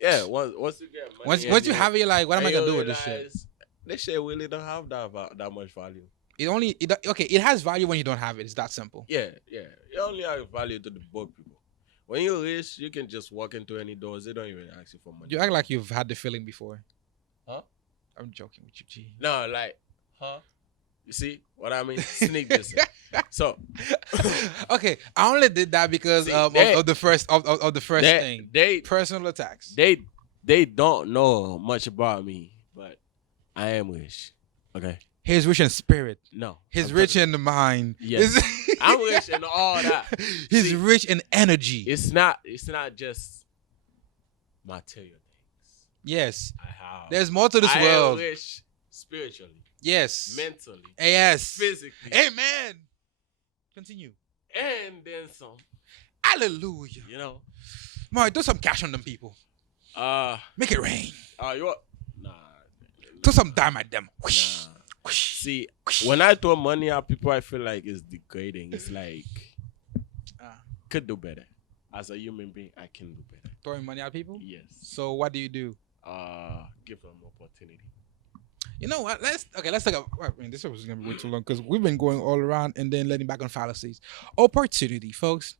yeah, once you get money, once you have it, you're like, what am I gonna do with this shit? realize This shit really don't have that much value. It has value when you don't have it. It's that simple. Yeah. It only has value to the broke people. When you're rich, you can just walk into any doors. They don't even ask you for money. You act like you've had the feeling before. Huh? I'm joking with you, G. No, like, huh? You see what I mean? Sneak this. So, Okay, I only did that because See, of the first thing. They Personal attacks. they don't know much about me, but I am rich. Okay. He's rich in spirit. No. He's rich in the mind. Yes. I'm rich in all that. He's See, rich in energy. It's not just material things. Yes. I have. There's more to this I world. am rich spiritually, Yes. mentally, Yes. physically, Amen. Continue. and then some. Hallelujah. You know. Mark, throw some cash on them people. Make it rain. You what? Nah. Throw some dime at them. Nah. Whoosh. See, when I throw money at people, I feel like it's degrading. It's like, could do better. As a human being, I can do better. Throwing money at people. Yes. So what do you do? Give them opportunity. You know what? Let's talk about. I mean, this was gonna be way too long because we've been going all around and then letting back on fallacies. Opportunity, folks.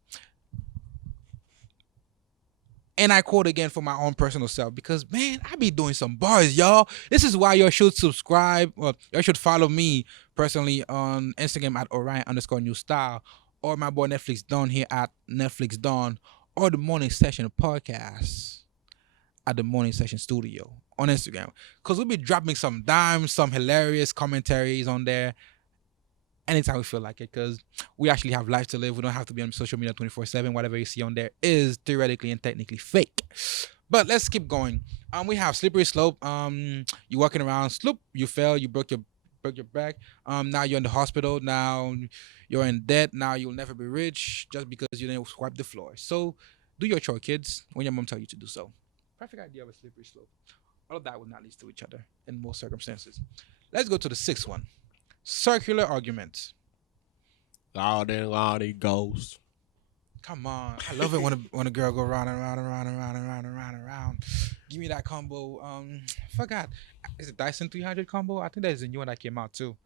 And I quote again for my own personal self because man, I be doing some bars, y'all. This is why y'all should subscribe. Well, y'all should follow me personally on Instagram at Orion_new style, or my boy Netflix Don here at Netflix Don, or the Morning Session podcast at the Morning Session Studio on Instagram. Because we'll be dropping some dimes, some hilarious commentaries on there anytime we feel like it. Because we actually have life to live. We don't have to be on social media 24/7. Whatever you see on there is theoretically and technically fake. But let's keep going. We have slippery slope. You're walking around, sloop, you fell, you broke your back. Now you're in the hospital. Now you're in debt. Now you'll never be rich just because you didn't swipe the floor. So do your chore, kids, when your mom tell you to do so. Perfect idea of a slippery slope. All of that will not lead to each other in most circumstances. Let's go to the sixth one. Circular arguments. Loud and loud it goes. Come on. I love it when a girl go round and round and round and round and round and round and round. Give me that combo. Forgot. Is it Dyson 300 combo? I think that's the new one that came out too.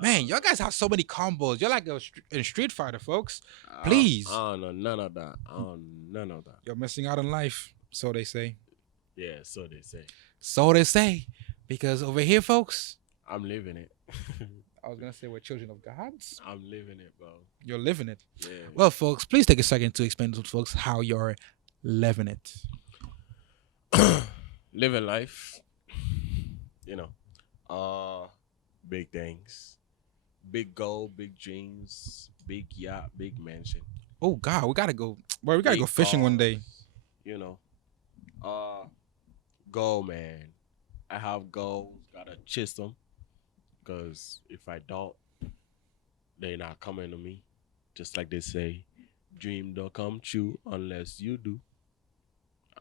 Man, y'all guys have so many combos. You're like in Street Fighter, folks. Please. I don't know none of that. You're missing out on life, so they say. Yeah, so they say. So they say. Because over here, folks, I'm living it. I was going to say we're children of gods. I'm living it, bro. You're living it. Yeah. Well, folks, please take a second to explain to folks how you're living it. Living life. You know. Big things. Big goal, big dreams, big yacht, big mansion. Oh, God, we got to go. Boy, we got to go Big fishing one day. cars, You know. Goal, man. I have goals. Gotta chase them. Because if I don't, they're not coming to me. Just like they say, dream don't come true unless you do.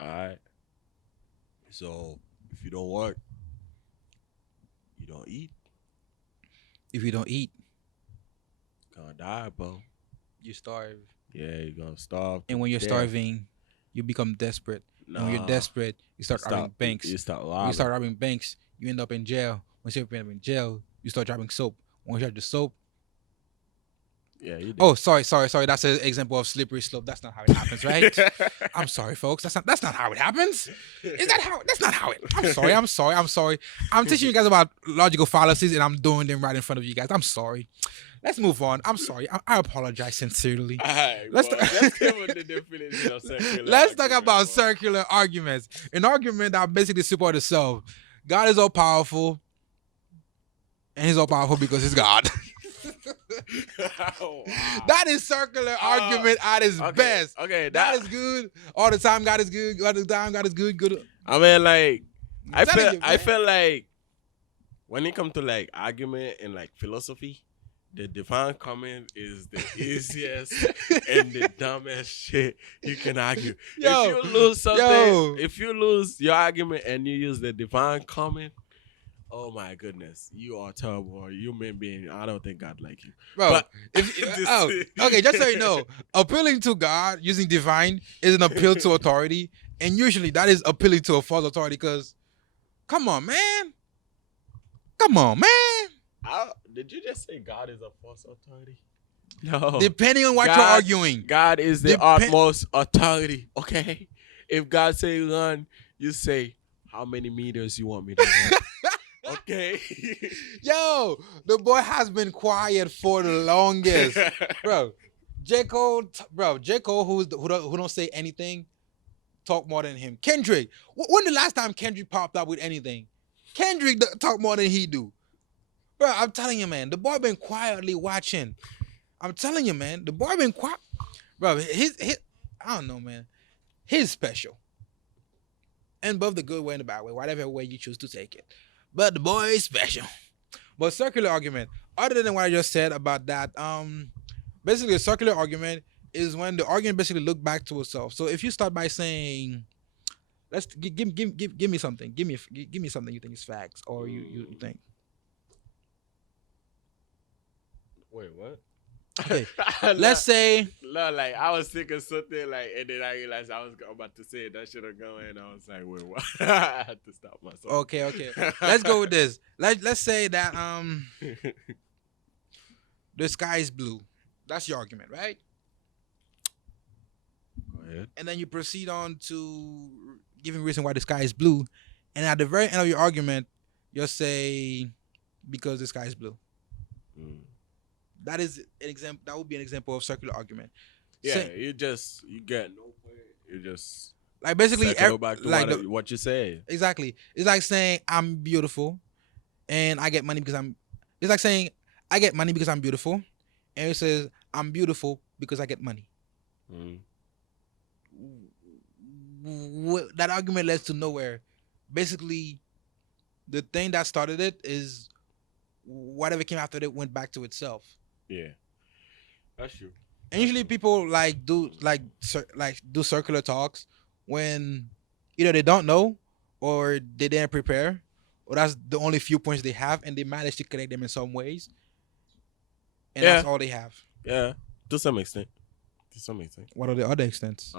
Alright. So if you don't work, you don't eat. If you don't eat, Gonna die, bro. you starve. Yeah, you're gonna starve. And when you're to death. starving, you become desperate. And when you're Nah, desperate, you start robbing banks. You start When robbing. you start robbing banks, you end up in jail. Once you end up in jail, you start dropping soap. Once you have the soap, Yeah, you did. oh, sorry. That's an example of slippery slope. That's not how it happens, right? I'm sorry, folks. That's not how it happens. Is that how? That's not how it. I'm sorry. I'm teaching you guys about logical fallacies, and I'm doing them right in front of you guys. I'm sorry. Let's move on. I'm sorry. I apologize sincerely. Alright, Let's let's give them the definition of circular. Let's talk argument, about bro. circular arguments. An argument that basically supports itself. God is all powerful, and He's all powerful because He's God. Wow. That is circular argument at its best. Okay, God is good all the time. God is good all the time. God is good. Good. I mean, like, I'm telling you, I man. feel like when it comes to like argument and like philosophy, the divine comment is the easiest and the dumbest shit you can argue. Yo, if you lose something, yo. if you lose your argument and you use the divine comment, oh my goodness, you are terrible. You human being. I don't think God like you. Bro, But- okay, just so you know, appealing to God using divine is an appeal to authority, and usually that is appealing to a false authority. Because, come on, man. Did you just say God is a false authority? No. Depending on what God- you're arguing. God is the Depen- utmost authority. Okay. If God say run, you say how many meters you want me to run. Okay. Yo, the boy has been quiet for the longest, bro. J. Cole, who don't say anything, talk more than him. Kendrick, when the last time Kendrick popped up with anything? Kendrick talk more than he do, bro. I'm telling you, man, the boy been quietly watching. I'm telling you, man, the boy been quiet, bro. His I don't know, man. He's special, and both the good way and the bad way, whatever way you choose to take it. But the boy is special. But circular argument, other than what I just said about that, basically a circular argument is when the argument basically look back to itself. So if you start by saying, let's give me something, give me something you think is facts or you think. Wait, what? Okay, Nah, let's say no, like I was thinking something like, and then I realized I was about to say it. That should have gone, and I was like, wait, what? I had to stop myself. okay. Let's go with this. Let's say that the sky is blue. That's your argument, right? Go ahead. And then you proceed on to giving reason why the sky is blue, and at the very end of your argument, you'll say because the sky is blue. Mm. That is an example. That would be an example of circular argument. Yeah, Say- you get no point. You just like basically, circle back to like what you say. exactly. It's like saying I'm beautiful, and I get money because I'm. It's like saying I get money because I'm beautiful, and it says I'm beautiful because I get money. Mm. That argument leads to nowhere. Basically, the thing that started it is whatever came after it went back to itself. Yeah, that's true. And usually people do circular talks when either they don't know or they didn't prepare, or that's the only few points they have, and they manage to connect them in some ways, and that's all they have. Yeah, to some extent. To some extent. What are the other extents?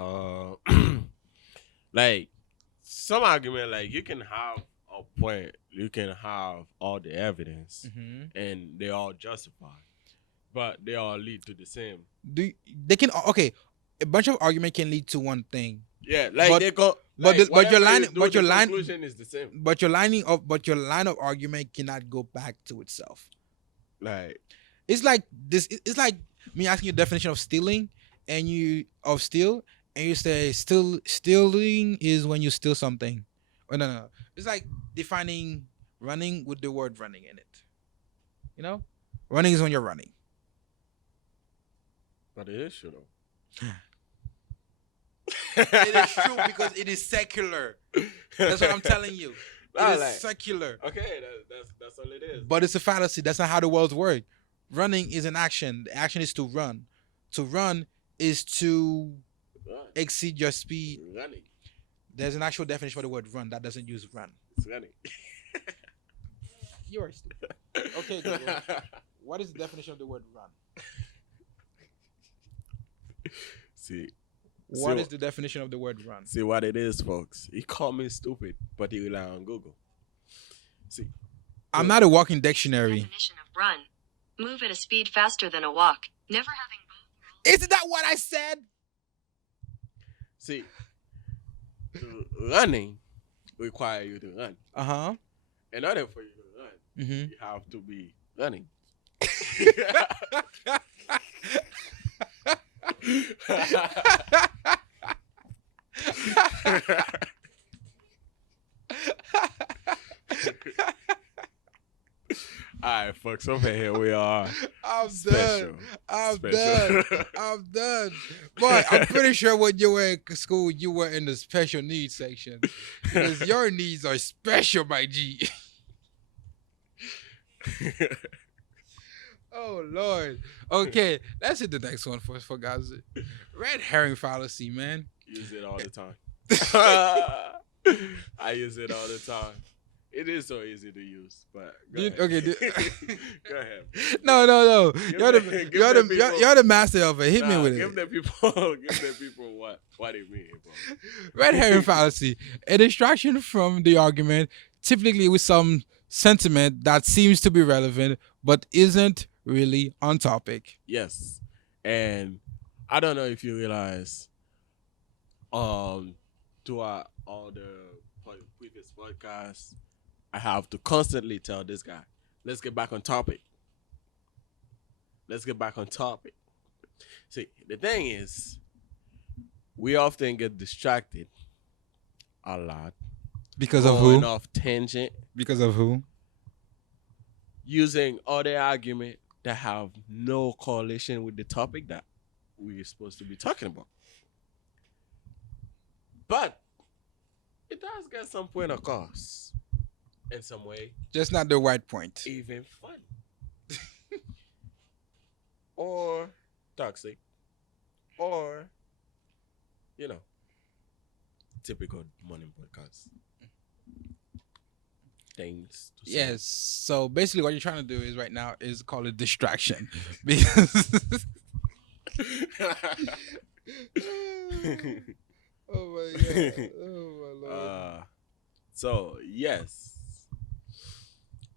Like some argument, like you can have a point, you can have all the evidence, and they all justify, but they all lead to the same. They can okay? A bunch of argument can lead to one thing. Yeah, like But- they go. but Like, the- but your whatever line- you do, but your the line- conclusion is the same. But your line of argument cannot go back to itself. Like It's like this. It's like me asking you the definition of stealing, and you say stealing is when you steal something. Oh, no. It's like defining running with the word running in it. You know, running is when you're running. but it is true though. It is true because it is secular. That's what I'm telling you. Nah, It is like- secular. Okay, that's all it is. But it's a fallacy. That's not how the world works. Running is an action. The action is to run. To run is to Run. exceed your speed. Running. There's an actual definition for the word run that doesn't use run. It's running. You are stupid. Okay, Google. What is the definition of the word run? See, What So- is the definition of the word run? see what it is, folks. He called me stupid, but he rely on Google. See, I'm not a walking dictionary. Definition of run. Move at a speed faster than a walk, never having Isn't that what I said? see, running require you to run. Uh-huh. In order for you to run, Mm-hmm. you have to be running. All right, folks. Over here we are. I'm Special. done. I'm Special. done. I'm done. But I'm pretty sure when you were in school, you were in the special needs section. Because your needs are special, my G. Oh, Lord. Okay, let's hit the next one for guys. Red herring fallacy, man. Use it all the time. I use it all the time. It is so easy to use, but go Dude, ahead. okay, dude. Go ahead. No. Give You're the- the give you're the the people- you're the master of it. Hit me Nah, with give it. the people, give the people what it means, bro. Red herring fallacy, a distraction from the argument, typically with some sentiment that seems to be relevant but isn't really on topic. Yes, and I don't know if you realize, throughout all the previous podcasts, I have to constantly tell this guy, let's get back on topic. Let's get back on topic. See, the thing is, we often get distracted a lot. Because of going who? off tangent, Because of who? using other argument that have no correlation with the topic that we're supposed to be talking about. But it does get some point across in some way, Just not the right point. even fun. Or toxic. Or, typical morning podcast. things to say. Yes. So basically, what you're trying to do is right now is call it distraction because. Oh my god! Oh my lord! So yes,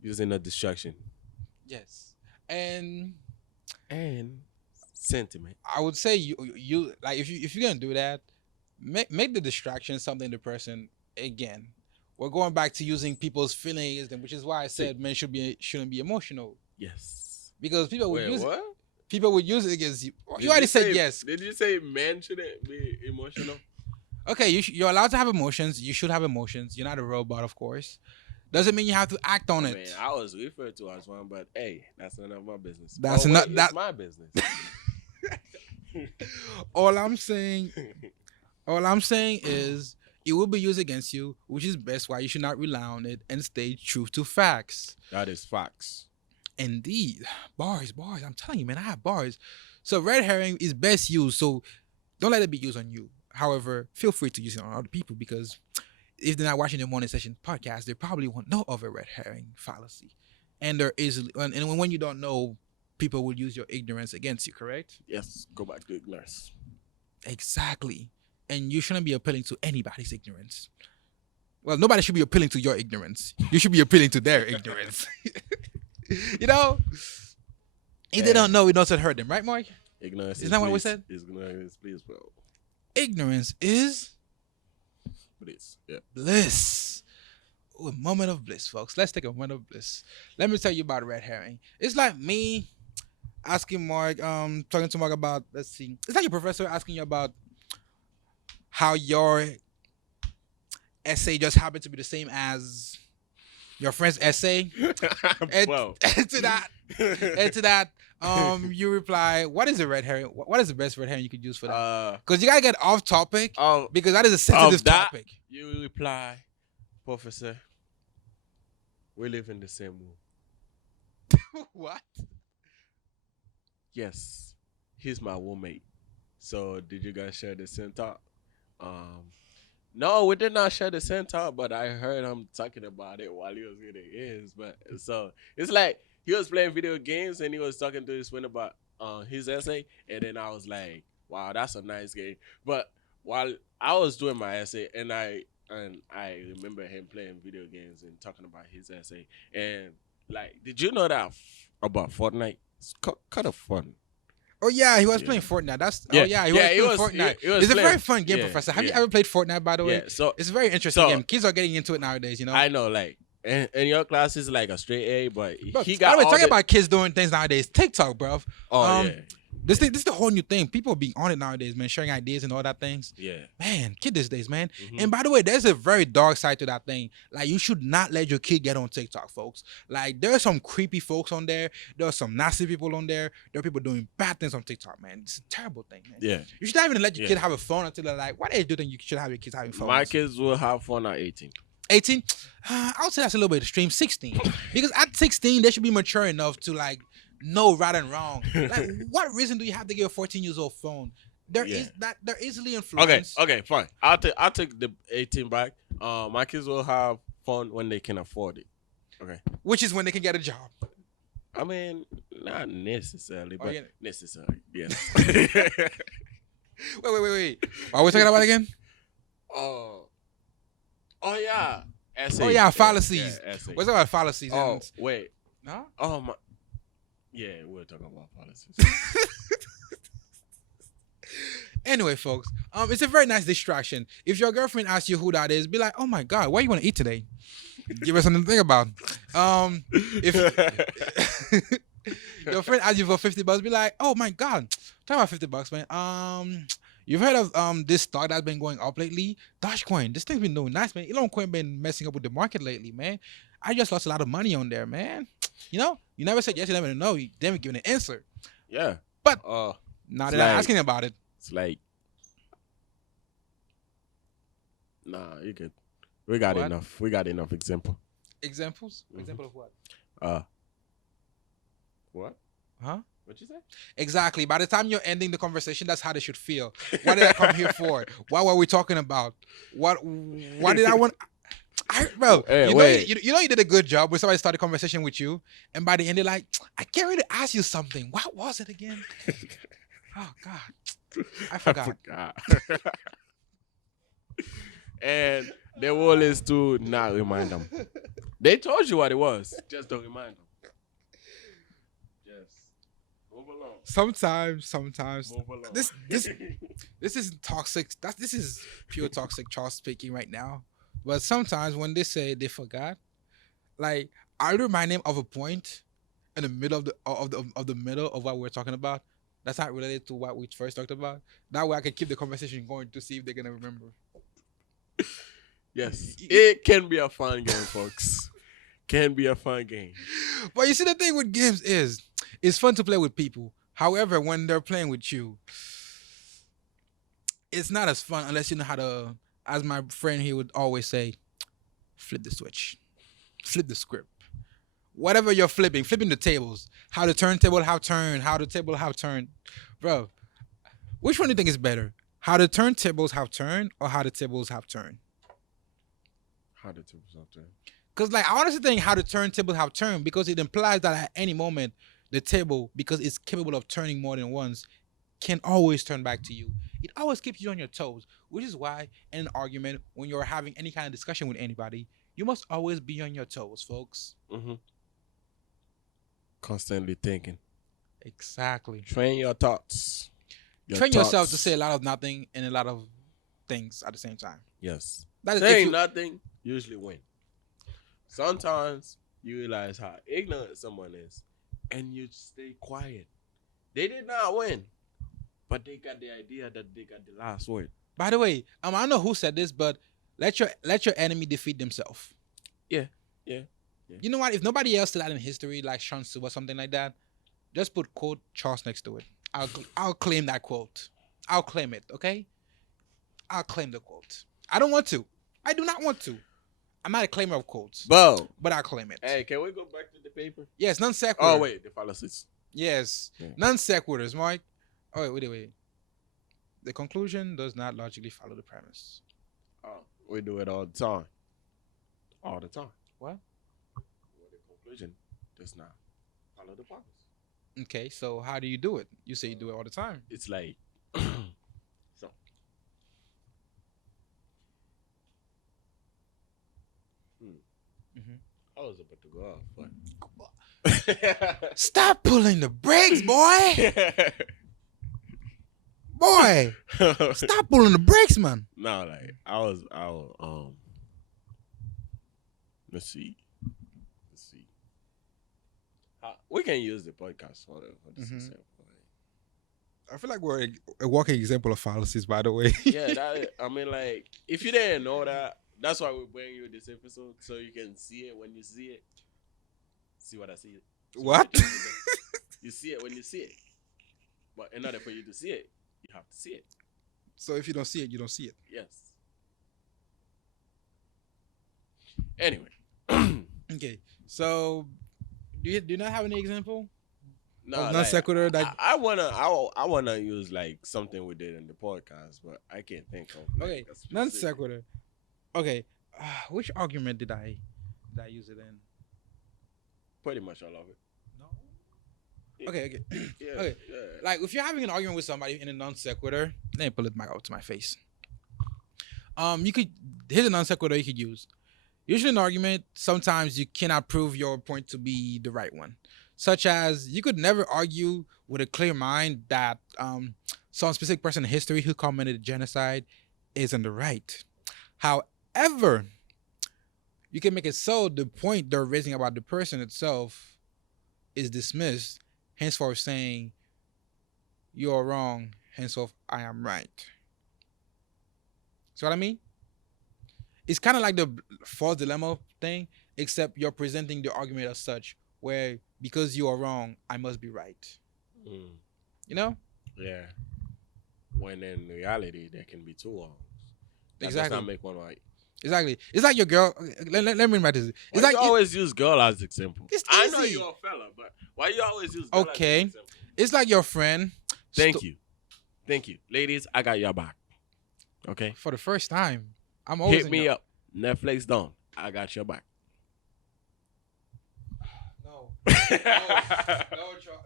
using a distraction Yes, and and sentiment. I would say you like if you're gonna do that, make the distraction something the person again. We're going back to using people's feelings, which is why I said men shouldn't be emotional Yes. because people would Wait, use what? people would use it against you. Did You already said say- yes. Did you say men shouldn't be emotional? Okay, you're allowed to have emotions. You should have emotions. You're not a robot, of course. Doesn't mean you have to act on I it. mean, I was referred to as one, but hey, that's none of my business. That's Oh, not- wait, that- it's my business. All I'm saying is it will be used against you, which is best why you should not rely on it and stay true to facts. That is facts. Indeed. Bars. I'm telling you, man, I have bars. So red herring is best used, so don't let it be used on you. However, feel free to use it on other people because if they're not watching the morning session podcast, they probably won't know of a red herring fallacy. And there is and when you don't know, people will use your ignorance against you, correct? Yes, go back to ignorance. Exactly. And you shouldn't be appealing to anybody's ignorance. Well, nobody should be appealing to your ignorance. You should be appealing to their ignorance. You know? If they don't know, it doesn't hurt them, right, Mark? Ignorance Isn't that what we bliss. said? Ignorance, please, bro. Ignorance is Please, yeah. bliss. Ooh, a moment of bliss, folks. Let's take a moment of bliss. Let me tell you about red herring. It's like me asking Mark, talking to Mark about, let's see. It's like your professor asking you about how your essay just happened to be the same as your friend's essay. And, Well, and to that, you reply, "What is a red herring? What is the best red herring you could use for that?" Because you gotta get off topic because that is a sensitive that- topic. you reply, Professor, we live in the same room. What? Yes, he's my roommate. So did you guys share the same talk? No, we did not share the same talk, but I heard him talking about it while he was getting his. But so it's like he was playing video games and he was talking to his friend about his essay, and then I was like, "Wow, that's a nice game." But while I was doing my essay, and I remember him playing video games and talking about his essay, and like, did you know that about Fortnite? It's kind of fun. Oh yeah, he was Yeah. playing Fortnite. That's Yeah. oh yeah, he Yeah, was he playing was- Fortnite. he was It's a very playing- fun game, yeah, Professor. Have you yeah. ever played Fortnite, by the way? Yeah, so It's a very interesting So- game. Kids are getting into it nowadays, you know. I know, like, and your class is like a straight A, but Bro, he by got the way, all talking the- about kids doing things nowadays. TikTok, bro. Oh yeah. This is the whole new thing. People being on it nowadays, man, sharing ideas and all that things. yeah. Man, kid these days, man. Mhm. And by the way, there's a very dark side to that thing. Like, you should not let your kid get on TikTok, folks. Like, there are some creepy folks on there. There are some nasty people on there. There are people doing bad things on TikTok, man. It's a terrible thing, man. Yeah. You should not even let your Yeah. kid have a phone until they're like, what age do you think you should have your kids having phones? My kids will have fun at 18. 18? I would say that's a little bit extreme. 16. Because at 16, they should be mature enough to, like, know right and wrong. Like, what reason do you have to get a 14-year-old phone? They're easily Okay, influenced. okay, fine. I'll take the 18 back. My kids will have fun when they can afford it. Okay. Which is when they can get a job. I mean, not necessarily, but yeah. necessary. Yes. Wait. What are we talking about again? Oh yeah. Essay. Oh, yeah, fallacies. Yeah, essay. What's about fallacies? Oh, And, wait. no? Oh my. Yeah, we're talking about fallacies. Anyway, folks, it's a very nice distraction. If your girlfriend asks you who that is, be like, "Oh my God, what you want to eat today?" Give us something to think about. If your friend asks you for $50, be like, "Oh my God, talk about $50, man. You've heard of this stock that's been going up lately? Dogecoin. This thing's been doing nice, man. Elon Coin been messing up with the market lately, man. I just lost a lot of money on there, man. You know, you never said yes, you never know. You never given an answer. Yeah. But now now it's that I'm like- asking about it, it's like, nah, you good. We got What? enough. We got enough example. examples? Mhm. Example of what? What? Huh? What you say? Exactly. By the time you're ending the conversation, that's how they should feel. What did I come here for? What were we talking about? What did I want? Bro, Hey, you know, wait. you know you did a good job when somebody started a conversation with you, and by the end they're like, I can't really ask you something. What was it again? Oh God, I forgot. And the rule is to not remind them. They told you what it was. Just don't remind them. Just move along. Sometimes Move along. this is toxic. This is pure toxic Charles speaking right now. But sometimes when they say they forgot, like I'll remind them of a point in the middle of the middle of what we're talking about. That's not related to what we first talked about. That way I can keep the conversation going to see if they're gonna remember. Yes. It can be a fun game, folks. Can be a fun game. But you see, the thing with games is it's fun to play with people. However, when they're playing with you, it's not as fun unless you know how to, as my friend here would always say, flip the switch, flip the script. Whatever you're flipping the tables. How the turntable have turned, how the table have turned. Bro, which one do you think is better? How the turntables have turned or how the tables have turned? How the tables up there? Because, like, I honestly think how the turntables have turned because it implies that at any moment, the table, because it's capable of turning more than once, can always turn back to you. It always keeps you on your toes, which is why in an argument, when you're having any kind of discussion with anybody, you must always be on your toes, folks. Mm-hmm. Constantly thinking. Exactly. Train your thoughts. Train yourself to say a lot of nothing and a lot of things at the same time. Yes. That is Saying nothing usually win. Sometimes you realize how ignorant someone is and you stay quiet. They did not win, but they got the idea that they got the last word. By the way, I don't know who said this, but let your enemy defeat themselves. Yeah. You know what? If nobody else did that in history, like Sean Tzu or something like that, just put quote Charles next to it. I'll claim that quote. I'll claim it. Okay. I'll claim the quote. I don't want to. I do not want to. I'm not a claimer of quotes, Bo. but I'll claim it. Hey, can we go back to the paper? Yes, non sequitur. Oh wait, the fallacies. Yes, Yeah. non sequiturs, Mike. Oh wait. The conclusion does not logically follow the premise. Oh, we do it all the time. All the time. What? Well, the conclusion does not follow the premise. Okay, so how do you do it? You say you do it all the time. It's like so. Mhm. I was about to go off, but Stop pulling the brakes, boy. Boy, stop pulling the brakes, man. No, like I was let's see. We can use the podcast for this Mhm. example. I feel like we're a walking example of fallacies, by the way. Yeah, I mean, like, if you didn't know that, that's why we bring you this episode so you can see it when you see it. See what I see? What? You see it when you see it. But in order for you to see it, you have to see it. So if you don't see it, you don't see it. Yes. Anyway. Okay, so do you not have any example? No, Of non sequitur that- I wanna use like something we did in the podcast, but I can't think of. Like, Okay, a specific- non sequitur. Okay, which argument did I use it in? Pretty much all of it. No. Okay. Yeah. Okay. Yeah. Like if you're having an argument with somebody in a non sequitur, let me pull it back out to my face. Here's a non sequitur you could use. Usually in an argument, sometimes you cannot prove your point to be the right one. Such as you could never argue with a clear mind that some specific person in history who committed genocide is in the right. However, you can make it so the point they're raising about the person itself is dismissed, henceforth saying, you're wrong, henceforth I am right. See what I mean? It's kind of like the false dilemma thing, except you're presenting the argument as such, where because you are wrong, I must be right. Mm. You know? Yeah. When in reality, there can be two wrongs. That Exactly. does not make one right. Exactly. It's like your girl. Let me write this. Why It's like you always use girl as example? It's I know easy. you're a fella, but why you always use girl Okay. as example? it's like your friend. Thank you. Ladies, I got your back. Okay? For the first time, I'm always Hit me up. Netflix down. I got your back. No. No,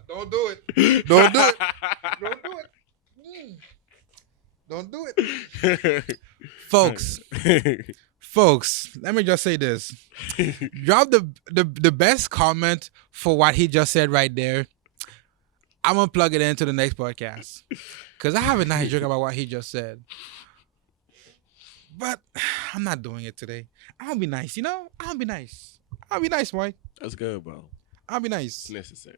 don't do it. Don't do it. Don't do it. Don't do it. Folks, let me just say this. Drop the best comment for what he just said right there. I'm going to plug it into the next podcast. Because I have a nice joke about what he just said. But I'm not doing it today. I'll be nice, I'll be nice. I'll be nice, boy. That's good, bro. I'll be It's nice. necessary.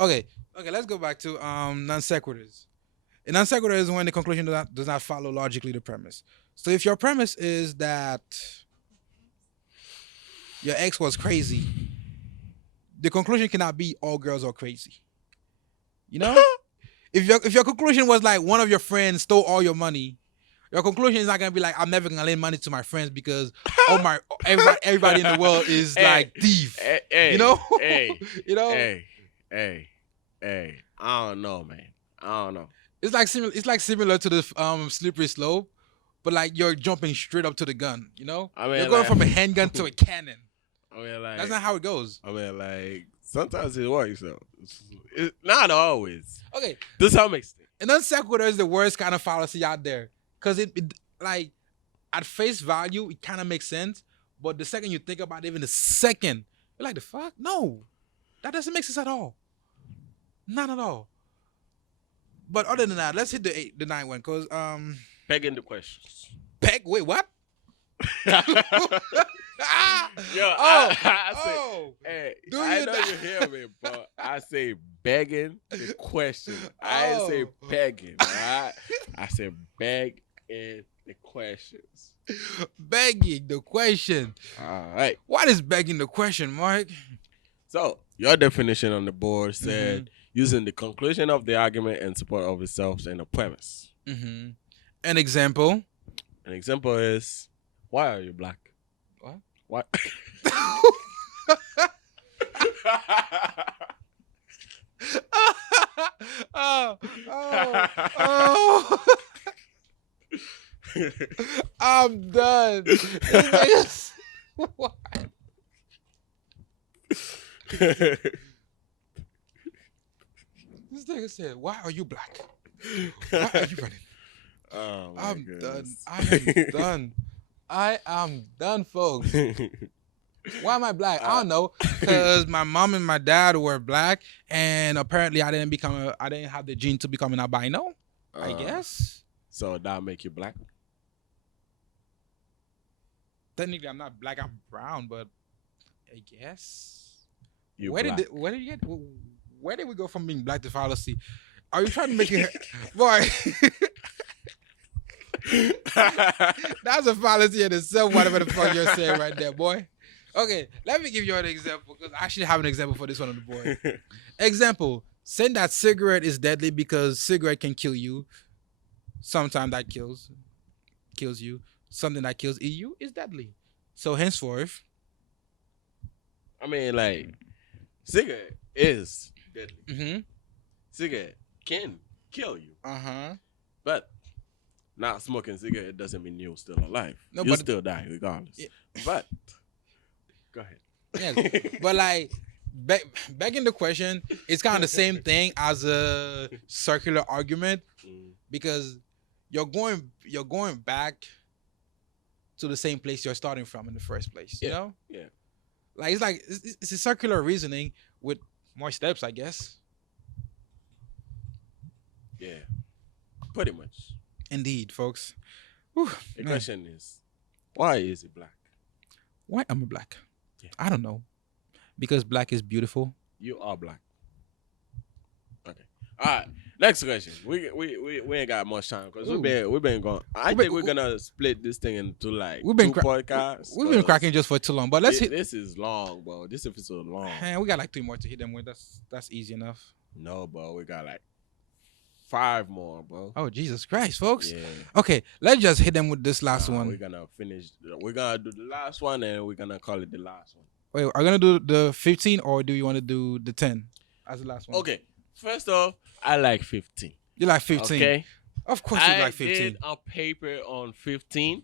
Okay, let's go back to non sequiturs. A non sequitur is when the conclusion does not follow logically the premise. So if your premise is that your ex was crazy, the conclusion cannot be all girls are crazy. If your conclusion was like one of your friends stole all your money, your conclusion is not gonna be like I'm never gonna lend money to my friends because everybody in the world is like thief. Hey, you know? Hey, You know? hey. I don't know, man. I don't know. It's like similar to the slippery slope, but like you're jumping straight up to the gun. I mean, You're going like- from a handgun to a cannon. I mean, like, That's not how it goes. I mean, like, sometimes it works, though. Not always. Okay, To some extent. and non sequitur is the worst kind of fallacy out there because it like at face value it kind of makes sense, but the second you think about it, even the second, you're like, the fuck? No, that doesn't make sense at all. Not at all. But other than that, let's hit the 9 one because Begging the questions. Peck. Wait, what? Yo, Oh, I say, oh. hey, Do I you know not- you hear me, but I say begging the question. I ain't say Oh. begging, alright? I say begging the questions. Begging the question. Alright. What is begging the question, Mark? So, your definition on the board said using the conclusion of the argument in support of itself and the premise. Mm-hmm. An example. An example is, why are you black? What? What? oh, oh. I'm done. What? This nigga said, "Why are you black? Why are you running?" Oh, my I'm goodness. done. I am done. I am done, folks. Why am I black? I don't know. Because my mom and my dad were black, and apparently I didn't have the gene to become an albino. I guess. So that make you black? Technically, I'm not black. I'm brown, but I guess. You Where black. did you get? Where did we go from being black to fallacy? Are you trying to make it, boy? That's a fallacy in itself. Whatever the fuck you're saying right there, boy. Okay, let me give you an example because I actually have an example for this one on the board. Example: saying that cigarette is deadly because cigarette can kill you. Sometimes that kills you. Something that kills you is deadly. So henceforth, I mean, like, cigarette is deadly. Cigarette can kill you. But not smoking cigarette doesn't mean you're still alive. No, You'll but- still die regardless. Yeah. But, go ahead. Yes, but like back in the question, it's kind of the same thing as a circular argument because you're going back to the same place you're starting from in the first place. You know? Yeah. Like it's a circular reasoning with more steps, I guess. Yeah. Pretty much. Indeed, folks. Whew, The man. question is, why is it black? Why am I black? Yeah. I don't know. Because black is beautiful. You are black. Okay. All right. Next question. We ain't got much time because Ooh. we've been going. I think we're gonna split this thing into like We've been two podcasts. We've been 'cause cracking just for too long, but let's hit. This is long, bro. This episode long. Man, we got like 3 more to hit them with. That's easy enough. No, bro. We got like 5 more, bro. Oh Jesus Christ, folks. Yeah. Okay, let's just hit them with this last We're one. gonna finish. We're gonna do the last one, and we're gonna call it the last one. Wait, are you gonna do the 15 or do you want to do the 10 as the last one? Okay. First off, I like 15. You like 15? Okay. Of course you I like 15. did a paper on 15,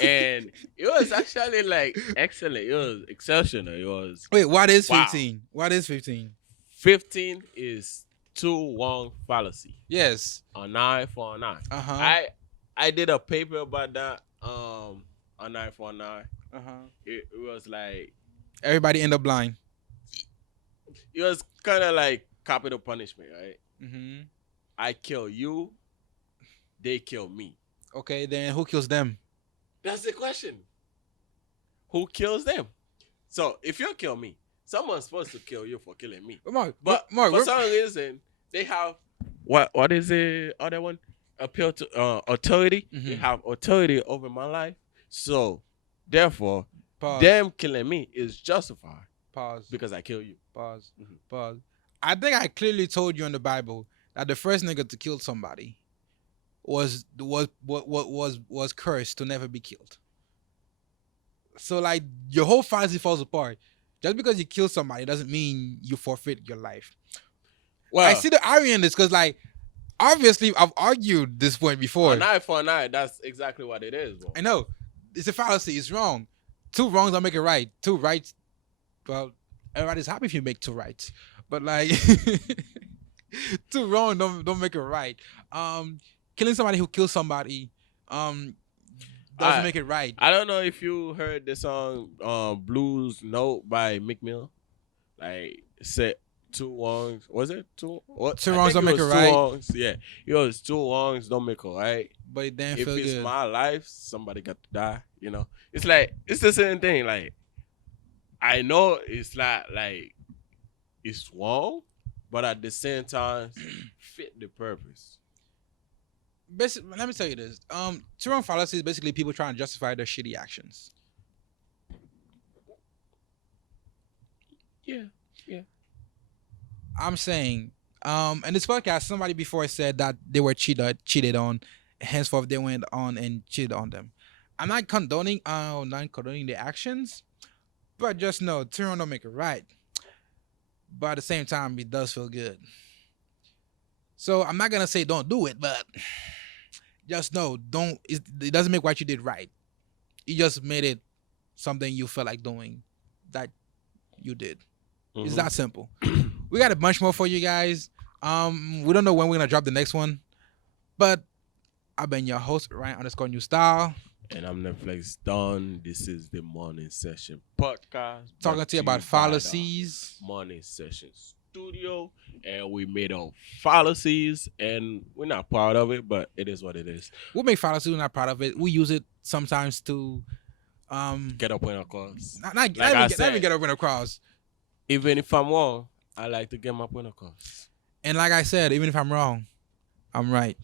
And it was actually like excellent. It was exceptional. It was Wait, what is wow. 15? What is 15? 15 is 2-1 fallacy. Yes. An eye for an eye. Uh-huh. I did a paper about that. An eye for an eye. Uh-huh. It was like Everybody end up blind. it was kind of like capital punishment, right? Mm-hmm. I kill you, they kill me. Okay, then who kills them? That's the question. Who kills them? So if you kill me, someone's supposed to kill you for killing me. Mark, But Mark, for some reason, they have what is the other one? Appeal to authority. They Mhm. have authority over my life. So therefore, pause. them killing me is justified Pause. because I kill you. Pause. Mhm. Pause. I think I clearly told you in the Bible that the first nigga to kill somebody was cursed to never be killed. So like your whole fantasy falls apart. Just because you kill somebody doesn't mean you forfeit your life. Well, I see the irony in this because like obviously I've argued this point before. an eye for an eye. That's exactly what it is. Bro. I know. It's a fallacy. It's wrong. Two wrongs don't make it right. Two rights. Well, everybody's happy if you make two rights. But like two wrong don't make it right. Killing somebody who kills somebody doesn't make it right. I don't know if you heard the song Blues Note by Meek Mill. Like said two wrongs. Was it two? What? Two I wrongs think don't make was it two right. wrongs. Yeah. It was two wrongs don't make it right. But it didn't If feel it's good. my life, somebody got to die. You know, it's like it's the same thing. Like I know it's like it's wrong, but at the same time, fit the purpose. Basically, let me tell you this. Two wrong fallacy is basically people trying to justify their shitty actions. Yeah. I'm saying, in this podcast, somebody before said that they were cheated on, henceforth they went on and cheated on them. I'm not condoning the actions, but just know two wrong don't make it right. But at the same time, it does feel good. So I'm not gonna say don't do it, but just know it doesn't make what you did right. You just made it something you felt like doing that you did. It's Mhm. that simple. We got a bunch more for you guys. We don't know when we're gonna drop the next one, but I've been your host, Ryan_New Style, And I'm Netflix Don. This is the Morning Session podcast. talking brought to you about by the fallacies. Morning Session Studio, and we made up fallacies, and we're not proud of it, but it is what it is. We'll make fallacies. We're not proud of it. We use it sometimes to Get up when I cross. not I even said. get over and across. Even if I'm wrong, I like to get my point across. And like I said, even if I'm wrong, I'm right.